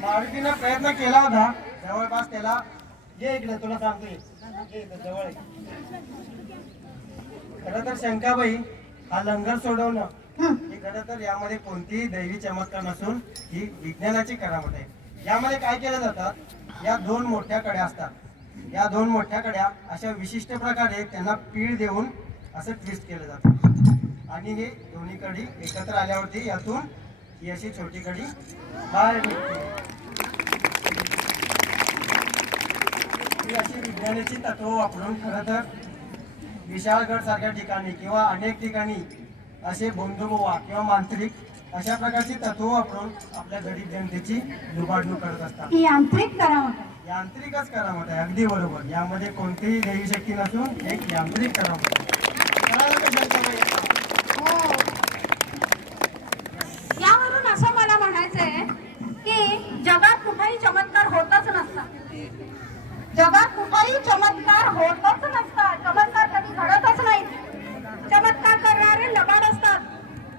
मारुतीनं प्रयत्न केला होता जवळपास त्याला. ये इकडे तुला सांगतोय ये इकडे जवळ ये. खरं तर शंकाबाई हा लंगर सोडवणं हे खरं तर यामध्ये कोणतीही दैवी चमत्कार नसून ही विज्ञानाची करामत आहे. यामध्ये काय केलं जातं, या दोन मोठ्या कड्या असतात. या दोन मोठ्या कड्या अशा विशिष्ट प्रकारे त्यांना पीळ देऊन असं ट्विस्ट केलं जातं आणि हे दोन्ही कडी एकत्र आल्यावरती यातून ही अशी छोटी कडी बाहेर निघते. ही अशी विज्ञानाची तत्व वापरून खरं तर विशाळगड सारख्या ठिकाणी किंवा अनेक ठिकाणी असे बंधुबुवा किंवा मांत्रिक अशा प्रकारची तत्व वापरून आपल्या गरीब जनतेची लुबाडणूक करत असतात. ही यांत्रिक करामत आहे. यांत्रिकच करामत आहे. अगदी बरोबर. यामध्ये कोणतीही दैवी शक्ती नसून एक यांत्रिक करामत आहे. कळालं का शंकाबाई? यावरून असं मला म्हणायचंय की जगात कुठेही चमत्कार होतच नसतात. जगात कुठेही चमत्कार होतच नसतात. चमत्कार कधी घडतच नाही. चमत्कार करणारे लबाड असतात.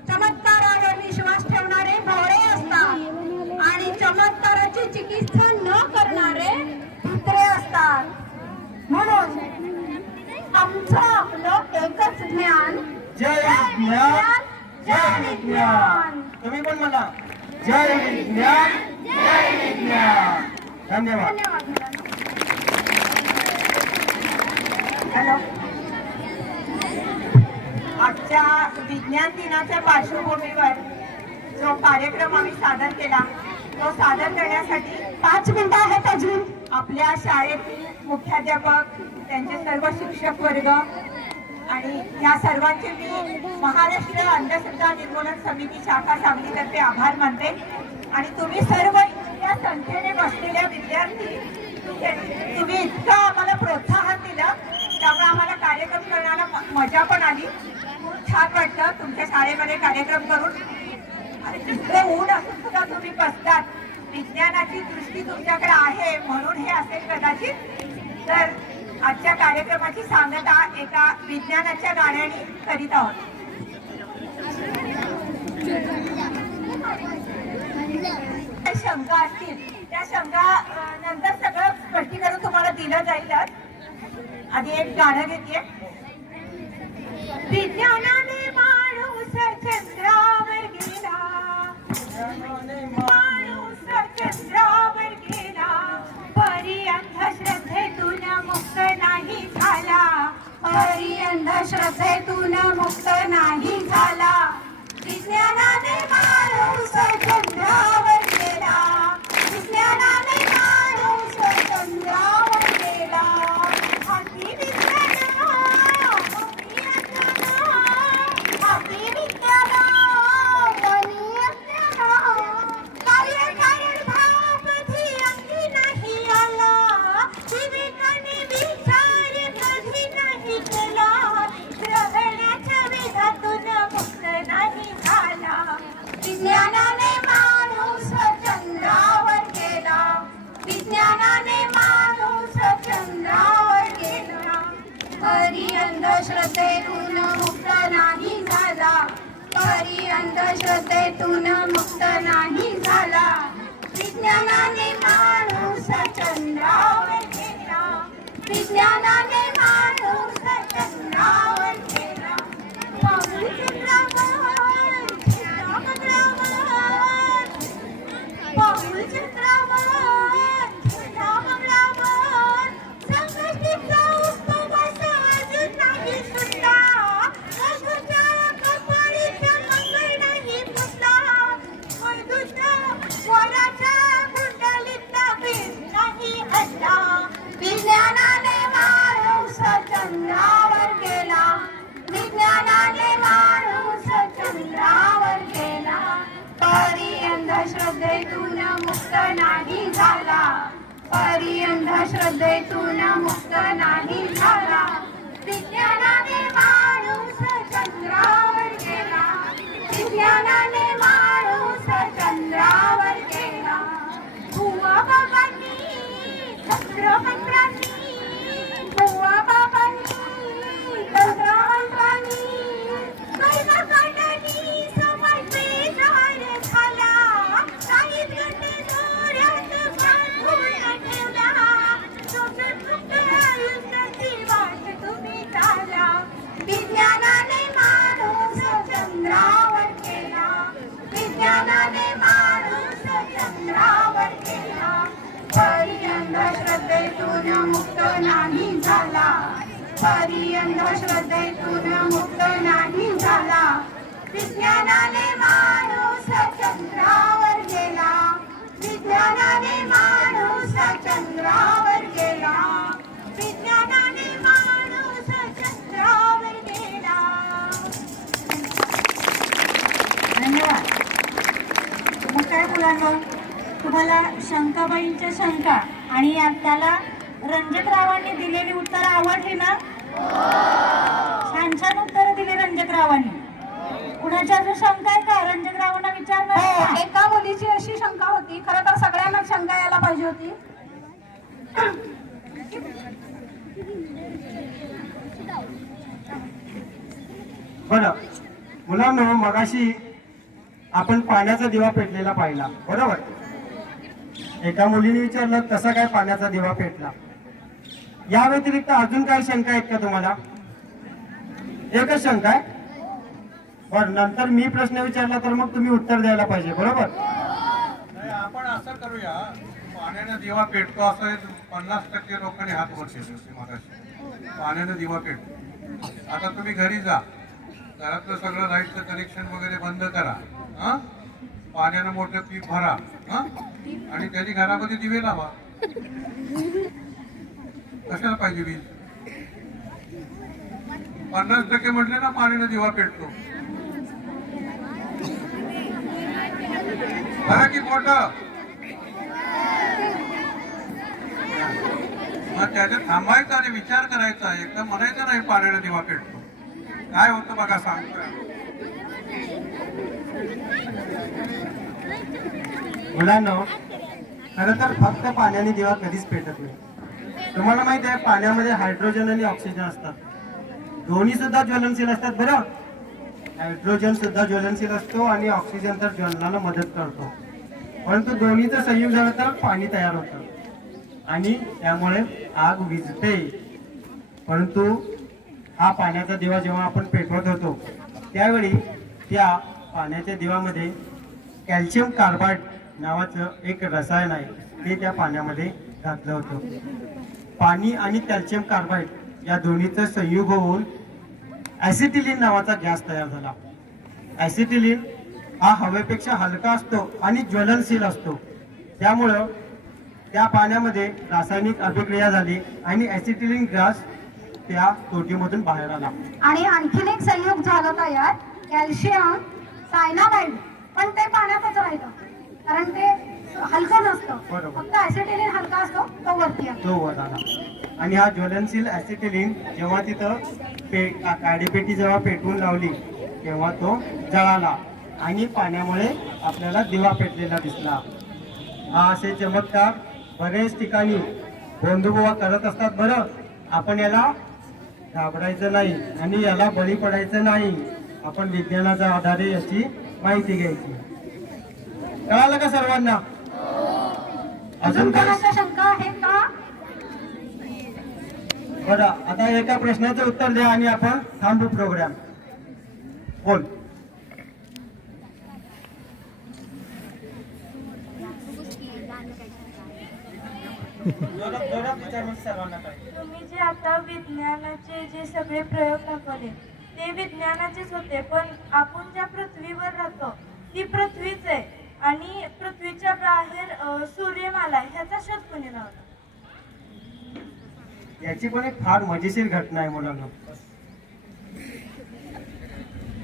चमत्कारावर विश्वास ठेवणारे भोळे असतात आणि चमत्काराची चिकित्सा न करणारे भित्रे असतात. म्हणून आमचं आपलं एकच ज्ञान, जय विज्ञान जय विज्ञान. तुम्ही पण म्हणा जय विज्ञान जय विज्ञान. धन्यवाद. धन्यवाद. आजच्या विज्ञान दिनाच्या पार्श्वभूमीवर जो कार्यक्रम आम्ही सादर केला तो सादर करण्यासाठी 5 मिनिटं आहेत अजून. आपल्या शाळेतील मुख्याध्यापक, त्यांचे सर्व शिक्षक वर्ग आणि या सर्वांचे मी महाराष्ट्र अंधश्रद्धा निर्मूलन समिती शाखा सांगलीतर्फे आभार मानते. आणि तुम्ही सर्व इतक्या संख्येने बसलेल्या विद्यार्थी, तुम्ही इतकं आम्हाला प्रोत्साहन दिलं, त्यामुळे आम्हाला कार्यक्रम करण्याला मजा पण आली. खूप छान वाटलं तुमच्या शाळेमध्ये कार्यक्रम करून. आणि इतकं ऊन असून सुद्धा तुम्ही बसतात. विज्ञानाची दृष्टी तुमच्याकडे आहे म्हणून हे असेल कदाचित. तर आजच्या कार्यक्रमाची सांगता एका विज्ञानाच्या गाण्याने करीत आहोत. शंका असतील त्या शंका नंतर सगळं स्पष्टीकरण तुम्हाला दिलं जाईलच. आधी एक गाणं घेते. विज्ञानाने माणूस चंद्रावर गेला, माणूस चंद्रावर गेला, परी अंधश्रद्धेतून मुक्त नाही झाला, परी अंधश्रद्धेतून मुक्त नाही झाला. विज्ञानाने माणूस चंद्रावर गेला, विज्ञानाने माणूस चंद्रावर गेला. हाती विज्ञान, हाती अंधश्रद्धा, विज्ञानाने माणूस चंद्रावर गेला, विज्ञानाने माणूस चंद्रावर गेला. परी अंधश्रद्धेतून मुक्त नाही झाला, परी अंधश्रद्धेतून मुक्त नाही झाला. विज्ञानाने माणूस चंद्रावर गेला, विज्ञानाने माणूस चंद्रावर गेला. पाऊल चंद्रावर, मंगळावर, पाऊल चंद्रावर, मंगळावर. संकष्टीचा उपवास अजून नाही सुटला, मधुच्या कपाळीचा मंगळ नाही फुटला. मधुच्या वराच्या कुंडलीतला भेद नाही हटला. विज्ञानाने माणूस चंद्रावर गेला, विज्ञानाने माणूस चंद्रावर गेला. परी अंधश्रद्धेतून मुक्त नाही झाला, परी अंधश्रद्धेतून मुक्त नाही झाला. विज्ञानाने माणूस चंद्रावर गेला, विज्ञानाने माणूस चंद्रावर गेला. बुवा बाबांनी तंत्रमंत्रांनी, बुवा बाबांनी तंत्रमंत्रांनी कर्मकांडांनी समाज बेजार झाला. काहीच घंटे दोऱ्यात बांधून ठेवला, शोषणमुक्त आयुष्याची वाट तुम्ही चाला. विज्ञानाने माणूस चंद्रावर गेला, विज्ञानाने माणूस चंद्रावर गेला. परी अंधश्रद्धेतून मुक्त नाही झाला, परी अंधश्रद्धेतून मुक्त नाही झाला. विज्ञानाने माणूस चंद्रावर गेला, विज्ञानाने माणूस चंद्रावर गेला. विज्ञानाने माणूस चंद्रावर गेला. धन्यवाद. मग काय मुलांनो, तुम्हाला शंकाबाईंच्या शंका आणि त्याला रंजकरावांनी दिलेली उत्तरं आवडली ना? छान छान उत्तरं दिली रंजकरावांनी. कुणाच्या अजून शंका आहे का? रंजकरावांना विचारणार आहे का? एका मुलीची अशी शंका होती, खरं तर सगळ्यांना शंका यायला पाहिजे होती. बरं मुलांनो, मगाशी आपण पाण्याचा दिवा पेटलेला पाहिला, बरोबर? एका मुलीने विचारलं कसा काय पाण्याचा दिवा पेटला. या व्यतिरिक्त अजून काय शंका आहेत का तुम्हाला? एकच शंका आहे? बरं, नंतर मी प्रश्न विचारला तर मग तुम्ही उत्तर द्यायला पाहिजे, बरोबर? नाही, आपण असं करूया, पाण्याने दिवा पेटतो असं 50% लोकांनी हात वर केले होते मगाशी. पाण्याने दिवा पेटतो. आता तुम्ही घरी जा, घरातलं सगळं लाईटचं कनेक्शन वगैरे बंद करा, हा? पाण्यानं मोठं पीप भरा, हा? आणि त्याची घरामध्ये दिवे लावा. कशाला पाहिजे वीज? 50% म्हटले ना पाण्याने दिवा पेटतो. बघा की मोठं. मग त्याच्यात थांबायचं आणि विचार करायचा. एकदम म्हणायचं नाही पाण्याने दिवा पेटतो. काय होतं बघा, सांगतोय. मुलांनो, खरं तर फक्त पाण्याने दिवा कधीच पेटत नाही. तुम्हाला माहिती आहे, पाण्यामध्ये हायड्रोजन आणि ऑक्सिजन असतात. दोन्ही सुद्धा ज्वलनशील असतात. बरं, हायड्रोजन सुद्धा ज्वलनशील असतो आणि ऑक्सिजन तर ज्वलनाला मदत करतो. परंतु दोन्हीचं संयोग झालं तर पाणी तयार होतं आणि त्यामुळे आग विझते. परंतु हा पाण्याचा दिवा जेव्हा आपण पेटवत होतो त्यावेळी त्या पाण्याच्या दिव्यामध्ये कॅल्शियम कार्बाइड नावाचं एक रसायन आहे, ते त्या पाण्यामध्ये घातलं होतं. पाणी आणि कॅल्शियम कार्बाइड या दोन्हीचं संयोग होऊन ॲसिटिलीन नावाचा गॅस तयार झाला. ॲसिटिलीन हा हवेपेक्षा हलका असतो आणि ज्वलनशील असतो. त्यामुळं त्या पाण्यामध्ये रासायनिक अभिक्रिया झाली आणि ॲसिटिलीन गॅस त्या तोटीमधून बाहेर आला. आणि आणखीन एक संयोग झाला तयार, कॅल्शियम सायनामाइड, पण ते पाण्यातच राहिलं कारण ते हलकं नसतं. बरोबर. फक्त ॲसिटिलीन हलका असतो, तो वरती आहे. तो वर आला. आणि हा ज्वलनशील ॲसिटिलीन जेव्हा तिथं काडीपेटी जेव्हा पेटवून लावली तेव्हा तो जळाला आणि पाण्यामुळे आपल्याला दिवा पेटलेला दिसला. हा असे चमत्कार बरेच ठिकाणी बंधुबुवा करत असतात. बरं, आपण याला घाबरायचं नाही आणि याला बळी पडायचं नाही. आपण विज्ञानाच्या आधारे याची माहिती घ्यायची. कळालं का सर्वांना? अजून काय शंका आहे का? बरं, आता एका प्रश्नाचं उत्तर द्या आणि आपण थांबू प्रोग्राम. बोल. तुम्ही जे आता विज्ञानाचे जे सगळे प्रयोग दाखवले ते विज्ञानाचेच होते, पण आपण ज्या पृथ्वीवर राहतो ती पृथ्वीच आहे आणि पृथ्वीच्या बाहेर सूर्यमाला आहे. ह्याचा शोध कोणी लावला? याची पण एक फार मजेशीर घटना आहे मुलांना.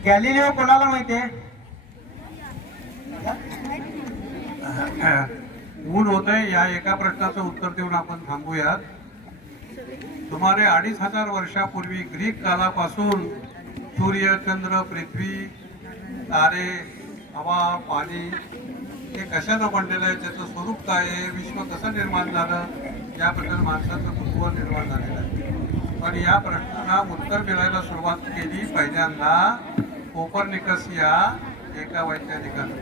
गॅलिलिओ कोणाला माहितीये? ऊन होतंय या एका प्रश्नाचं उत्तर देऊन आपण थांबूयात. सुमारे 2500 वर्षापूर्वी ग्रीक कालापासून सूर्य, चंद्र, पृथ्वी, तारे, हवा, पाणी हे कशानं बनलेलं आहे, त्याचं स्वरूप काय आहे, विश्व कसं निर्माण झालं याबद्दल माणसाचं कुतूहल निर्माण झालेलं आहे. पण या प्रश्नाला उत्तर मिळायला सुरुवात केली पहिल्यांदा कोपर्निकस या एका वैज्ञानिकानं.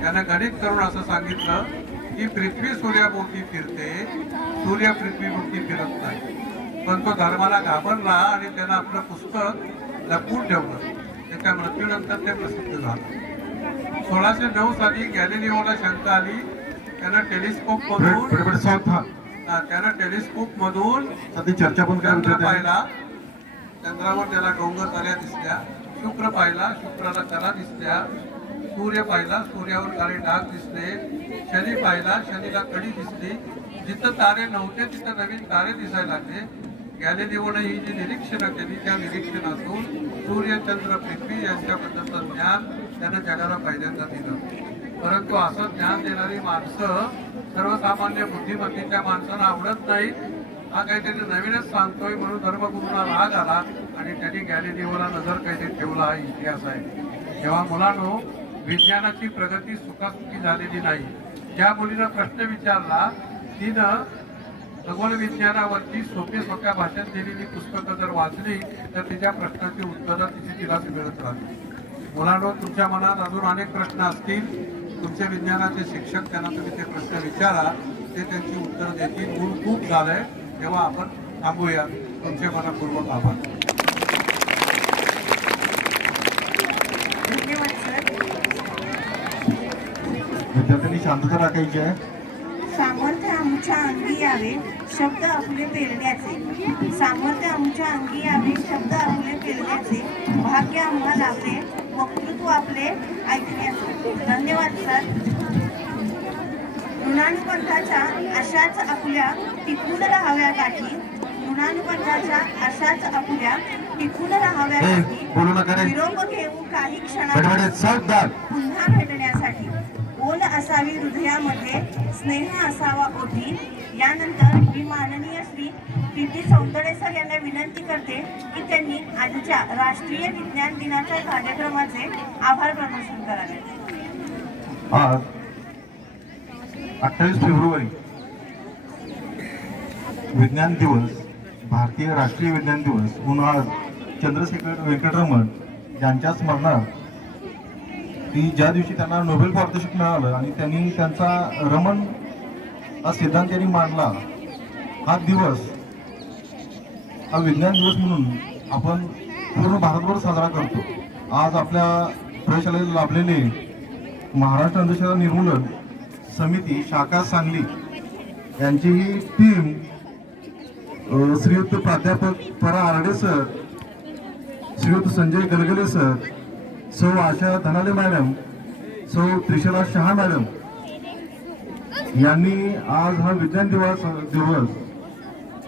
त्यानं गणित करून असं सांगितलं की पृथ्वी सूर्याभोवती फिरते, सूर्य पृथ्वीभोवती फिरत नाही. पण तो धर्माला घाबरला आणि त्यानं आपलं पुस्तक लपवून ठेवलं. त्याच्या मृत्यूनंतर ते प्रसिद्ध झालं. 1609 साली गॅलिलिओला शंका आली. त्यानं टेलिस्कोप मधून चर्चा पण चंद्र पाहिला. चंद्रावर त्याला डोंगर ताऱ्या दिसल्या. शुक्र पाहिला, शुक्राला कला दिसल्या. सूर्य पाहिला, सूर्यावर काळे डाग दिसले. शनी पाहिला, शनीला कडी दिसली. जिथं तारे नव्हते तिथं नवीन तारे दिसायला लागले. गॅलिलिओने ही जी निरीक्षणं केली त्या निरीक्षणातून सूर्य, चंद्र, पृथ्वी यांच्याबद्दलचं ज्ञान त्यानं जगाला पहिल्यांदा दिलं. परंतु असं ज्ञान देणारी माणसं सर्वसामान्य बुद्धिमत्तेच्या माणसांना आवडत नाही. हा काहीतरी नवीनच सांगतोय म्हणून धर्मगुरूंना राग आला आणि त्यांनी गॅलिलिओला नजर काहीतरी ठेवला. हा इतिहास आहे. जेव्हा मुलांनो, विज्ञानाची प्रगती सुखासुखी झालेली नाही. ज्या मुलीनं प्रश्न विचारला तिनं खगोल विज्ञानावरती सोप्या भाषेत दिलेली पुस्तकं जर वाचली तर तिच्या प्रश्नाची उत्तरं तिलाच मिळत राहतील. मुलांनो, तुमच्या मनात अजून अनेक प्रश्न असतील. तुमचे विज्ञानाचे शिक्षक त्यांना तुम्ही ते प्रश्न विचारा, ते त्यांची उत्तर देतील. ऊन खूप झालंय, तेव्हा आपण थांबूया. तुमचे मनपूर्वक आभार. धन्यवाद सर. विद्यार्थ्यांनी शांतता राखायची आहे. सामर्थ्य आमच्या अंगी यावे शब्द आपले पेरण्याचे. सामर्थ्य आमच्या अंगी यावे शब्द आपले पेरण्याचे. भाग्य आम्हा लाभले वक्तृत्व आपले ऐकण्याचे. धन्यवाद सर. ऋणानुबंधाच्या अशाच आपल्या टिकून राहाव्या गाठी. ऋणानुबंधाच्या अशाच आपल्या टिकून राहाव्या गाठी. बोलू नका रे. विरोप घेऊ काही क्षणात पुन्हा भेटण्यासाठी. ओल असावी हृदयामध्ये, स्नेह असावा ओठी. यानंतर मी माननीय श्री पी सौंदडे सर यांना विनंती करते की त्यांनी आजच्या राष्ट्रीय विज्ञान दिनाच्या कार्यक्रमाचे आभार प्रदर्शन करावे. आज 28 फेब्रुवारी विज्ञान दिवस, भारतीय राष्ट्रीय विज्ञान दिवस म्हणून आज चंद्रशेखर वेंकटरमण यांच्या स्मरणार्थ की ज्या दिवशी त्यांना नोबेल पारितोषिक मिळालं आणि त्यांनी त्यांचा रमण हा सिद्धांत त्यांनी मांडला, हा दिवस हा विज्ञान दिवस म्हणून आपण पूर्ण भारतभर साजरा करतो. आज आपल्या प्रयोगशाळेला लाभलेले महाराष्ट्र अंधश्रद्धा निर्मूलन समिती शाखा सांगली यांची ही टीम श्रीयुत प्राध्यापक परा आरडे सर, श्रीयुत संजय गलगले सर, सौ आशा धनाले मॅडम, सौ त्रिशला शहा मॅडम यांनी आज हा विज्ञान दिवस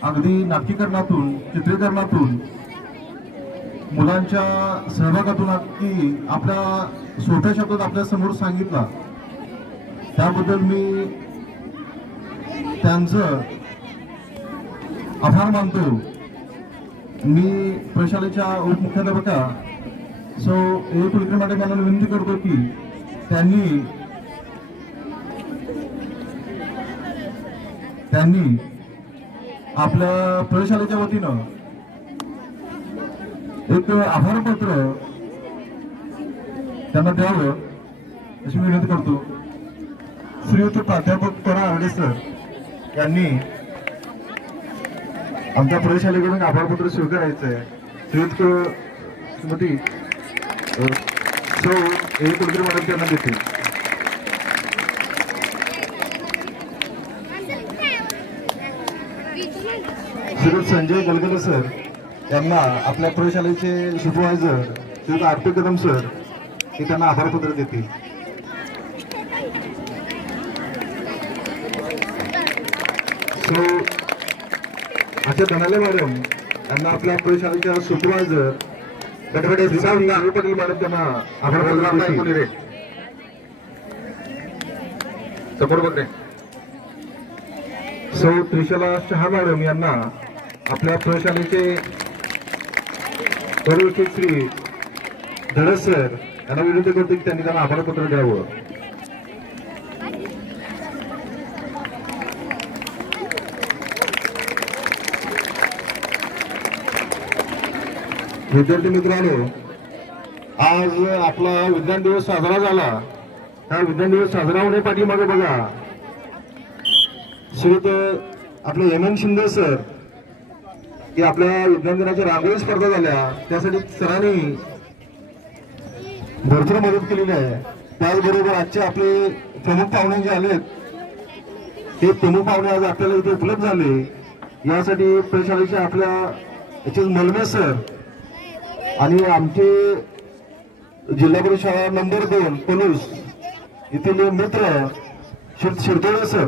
अगदी नाटकीकरणातून, चित्रीकरणातून, मुलांच्या सहभागातून अगदी आपल्या सोप्या शब्दात आपल्या समोर सांगितला. त्याबद्दल मी त्यांचं आभार मानतो. मी प्रशालेच्या उपमुख्याध्यापका सो ए कुलकर्णी मॅडम यांना विनंती करतो की त्यांनी आपल्या प्रयोगशाळेच्या वतीनं एक आभार पत्र त्यांना द्यावं अशी मी विनंती करतो. श्रीयुत प्राध्यापक परा आरडे सर यांनी आमच्या प्रयोगशाळेकडून आभारपत्र स्वीकारायचं आहे. श्रीयुत श्रीमती सौ ए कुलकर्णी मॅडम त्यांना देतील. श्रीयुत संजय गलगले सर यांना आपल्या प्रयोगशाळेचे सुपरवायझर श्रीयुत आरती कदम सर हे त्यांना आभारपत्र देतील. सो अशा धनाले मॅडम यांना आपल्या प्रयोगशाळेच्या सुपरवायझर पटेल मॅडम त्यांना आभारपत्र देतील. सपोर्ट बघते. सौ त्रिशला शहा मॅडम यांना आपल्या प्रयोगशाळेचे पर्यवेक्षक श्री धडस सर यांना विनंती करतो की त्यांनी त्यांना आभारपत्र द्यावं. विद्यार्थी मित्रांनो, आज आपला विज्ञान दिवस साजरा झाला. हा विज्ञान दिवस साजरा होण्या पाठीमागे बघा श्रीयुत आपले हेमंत शिंदे सर की आपल्या विज्ञान दिनाच्या रांगोळी स्पर्धा झाल्या त्यासाठी सरांनी भरपूर मदत केलेली आहे. त्याचबरोबर आजचे आपले प्रमुख पाहुणे जे आलेत ते प्रमुख पाहुणे आज आपल्याला इथे उपलब्ध झाले. यासाठी प्रशालेचे आपल्या एच एस मलमे सर आणि आमचे जिल्हा परिषद शाळा नंबर 2 पलूस येथील मित्र शिरतोळे सर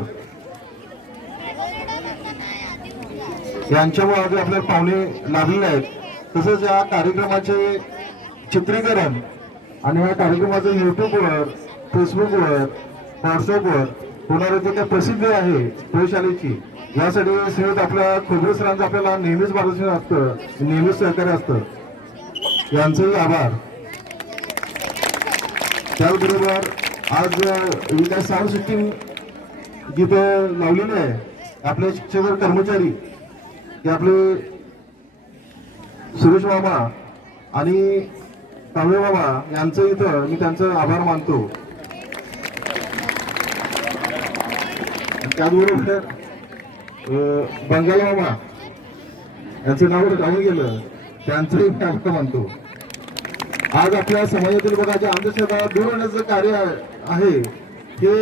यांच्यामुळे आज आपल्याला पाहुणे लाभलेले आहेत. तसंच या कार्यक्रमाचे चित्रीकरण आणि या कार्यक्रमाचं युट्यूबवर, फेसबुकवर, व्हॉट्सअपवर होणारे जे काही प्रसिद्धी आहे प्रयोगशाळेची यासाठी श्रीयुत आपल्या खोबरे सरांचं आपल्याला नेहमीच मार्गदर्शन असतं, नेहमीच सहकार्य असतं. यांचंही आभार. त्याचबरोबर आज विविध साऊंड सिस्टीम जिथं लावलेली आहे आपले शिक्षक कर्मचारी ते आपले सुरेश मामा आणि कांबळे मामा यांचं इथं मी त्यांचं आभार मानतो. त्याचबरोबर बंगाल मामा यांचं नाव राहून गेलं त्यांचंही मी आभार मानतो. आज आपल्या समाजातील बघा जे अंधश्रद्धा दूर होण्याचं कार्य आहे हे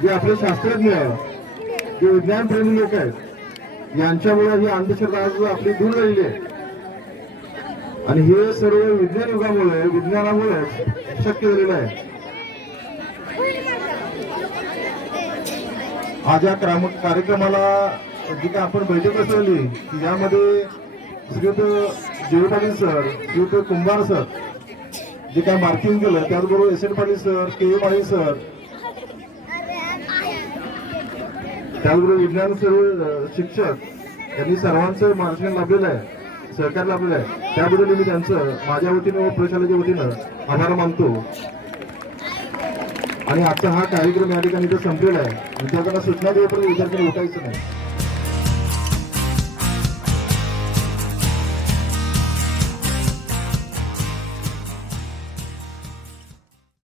जे आपले शास्त्रज्ञ जे विज्ञानप्रेमी लोक आहेत यांच्यामुळे ही अंधश्रद्धा आज आपली दूर राहिली आहे. आणि हे सर्व विज्ञान युगामुळे विज्ञानामुळे शक्य झालेलं आहे. आज या कार्यक्रमाला जी काय आपण बैठक बसवली यामध्ये श्रीयुत जय पाटील सर, श्रीयुत कुंभार सर जे काय मार्किंग केलं, त्याचबरोबर एस एन पाटील सर, के माळी सर, त्याचबरोबर विज्ञान सर्व शिक्षक यांनी सर्वांचं मार्गदर्शन लाभलेलं आहे, सहकार्य लाभलेलं आहे. त्याबद्दल मी त्यांचं माझ्या वतीनं व प्रशालेच्या वतीनं आभार मानतो. आणि आजचा हा कार्यक्रम या ठिकाणी इथं संपलेला आहे. विद्यार्थ्यांना सूचना देऊपर्यंत विद्यार्थ्यांनी उठायचं नाही.